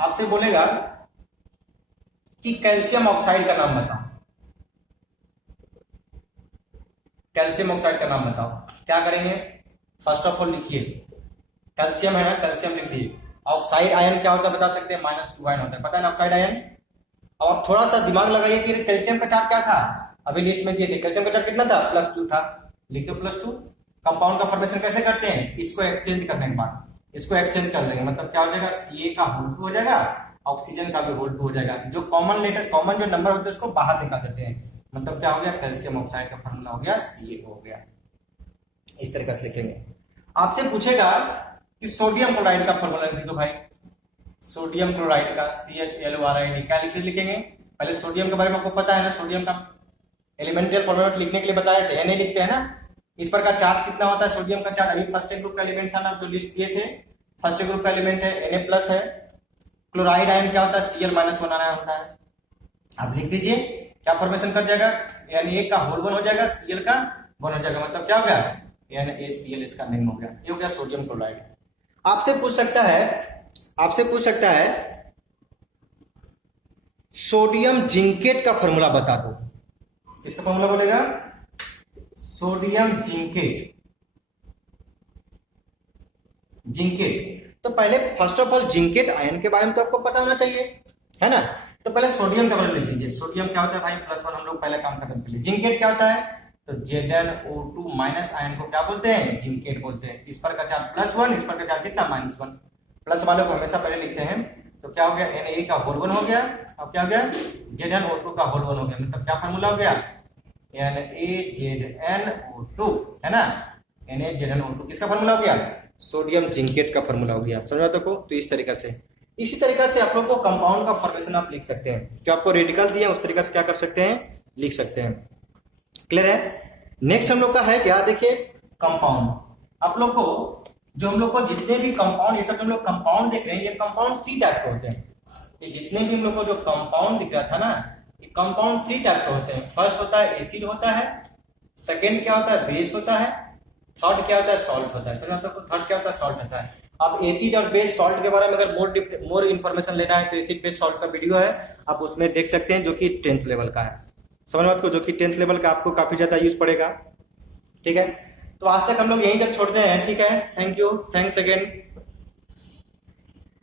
आपसे बोलेगा कि कैल्शियम ऑक्साइड का नाम बताओ, कैल्शियम ऑक्साइड का नाम बताओ। क्या करेंगे, फर्स्ट ऑफ ऑल लिखिए कैल्शियम है ना, कैल्शियम लिख दिए। ऑक्साइड आयन क्या होता है बता सकते हैं, -2 आयन होता है, पता है ना ऑक्साइड आयन। अब आप थोड़ा सा दिमाग लगाइए कि कैल्शियम का चार्ज क्या था, अभी लिस्ट में दिए थे। कैल्शियम का चार्ज कितना था, +2 था, लिख दो +2। कंपाउंड का फॉर्मेशन कैसे करते हैं, इसको एक्सचेंज करने के बाद इसको एक्सचेंज कर लेंगे, मतलब क्या हो जाएगा, Ca का होल 2 हो जाएगा, ऑक्सीजन का भी होल 2 हो जाएगा। जो कॉमन लेटर, कॉमन जो नंबर होते हैं उसको बाहर निकाल देते हैं, मतलब क्या हो गया, कैल्शियम ऑक्साइड का फॉर्मूला हो गया Ca हो गया। इस तरीके से लिखेंगे। आपसे पूछेगा कि सोडियम क्लोराइड का फॉर्मूला लिख दो भाई। सोडियम क्लोराइड का CHLORID क्या लिखेंगे। पहले सोडियम के बारे में आपको पता है ना, सोडियम का एलिमेंटल फॉर्मूला लिखने के लिए बताए थे, Na लिखते हैं ना। इस पर का चार्ज कितना होता है, सोडियम का चार्ज अभी फर्स्ट ग्रुप का एलिमेंट था ना, जो लिस्ट दिए थे, फर्स्ट ग्रुप का एलिमेंट है, Na+ है। क्लोराइड आयन क्या होता है, Cl-1 आयन होता है। आप लिख दीजिए, क्या फॉर्मेशन कर जाएगा, Na का होल 1 हो जाएगा, Cl का 1 हो जाएगा, मतलब क्या हो गया, NaCl इसका नेम हो गया। ये हो गया सोडियम क्लोराइड। आपसे पूछ सकता है सोडियम जिंकेट का फॉर्मूला बता दो। किसका फॉर्मूला बोलेगा, सोडियम जिंकेट। तो पहले first of all zincate ion के बारे में तो आपको पता होना चाहिए, है ना। तो पहले सोडियम का बारे में लिख दीजिए। सोडियम क्या होता है भाई, +1, हम लोग पहले काम खत्म कर लिए। जिंकेट क्या होता है, तो ZnO2- आयन को क्या बोलते हैं, जिंकेट बोलते हैं। इस पर का चार्ज +1, इस पर का चार्ज कितना, -1। प्लस वाले को हमेशा पहले लिखते हैं। तो क्या हो गया, Na का होल 1 हो गया, अब क्या हो गया, ZnO2 का होल 1 हो गया, मतलब क्या फॉर्मूला हो गया, NaZnO2, है ना। NaZnO2 किसका फॉर्मूला हो गया, सोडियम जिंकेट का फॉर्मूला हो गया। समझा तो को। तो इस तरीके से, इसी तरीके से आप लोग को कंपाउंड का फॉर्मेशन आप लिख सकते हैं। जो आपको रेडिकल दिया उस तरीके से क्या कर सकते हैं, लिख सकते हैं। क्लियर है। नेक्स्ट हम लोग का है क्या, देखिए कंपाउंड। आप लोग को जो हम लोग को जितने भी कंपाउंड, ये सब हम लोग कंपाउंड देख रहे हैं, ये कंपाउंड 3 टाइप के होते हैं। ये जितने भी हम लोग को जो कंपाउंड दिख रहा था ना, ये कंपाउंड 3 टाइप के होते हैं। फर्स्ट होता है एसिड होता है, सेकेंड क्या होता है, बेस होता है, थर्ड क्या होता है, सॉल्ट होता है। समझ तो, थर्ड क्या होता है, सॉल्ट होता है। अब एसिड और बेस सॉल्ट के बारे में अगर मोर इन्फॉर्मेशन लेना है तो एसिड बेस सॉल्ट का वीडियो है, आप उसमें देख सकते हैं, जो कि 10th लेवल का है। समझ बात को, जो कि 10th लेवल का आपको काफी ज्यादा यूज पड़ेगा। ठीक है, तो आज तक हम लोग यहीं तक छोड़ते हैं। ठीक है, थैंक यू, थैंक्स अगेन।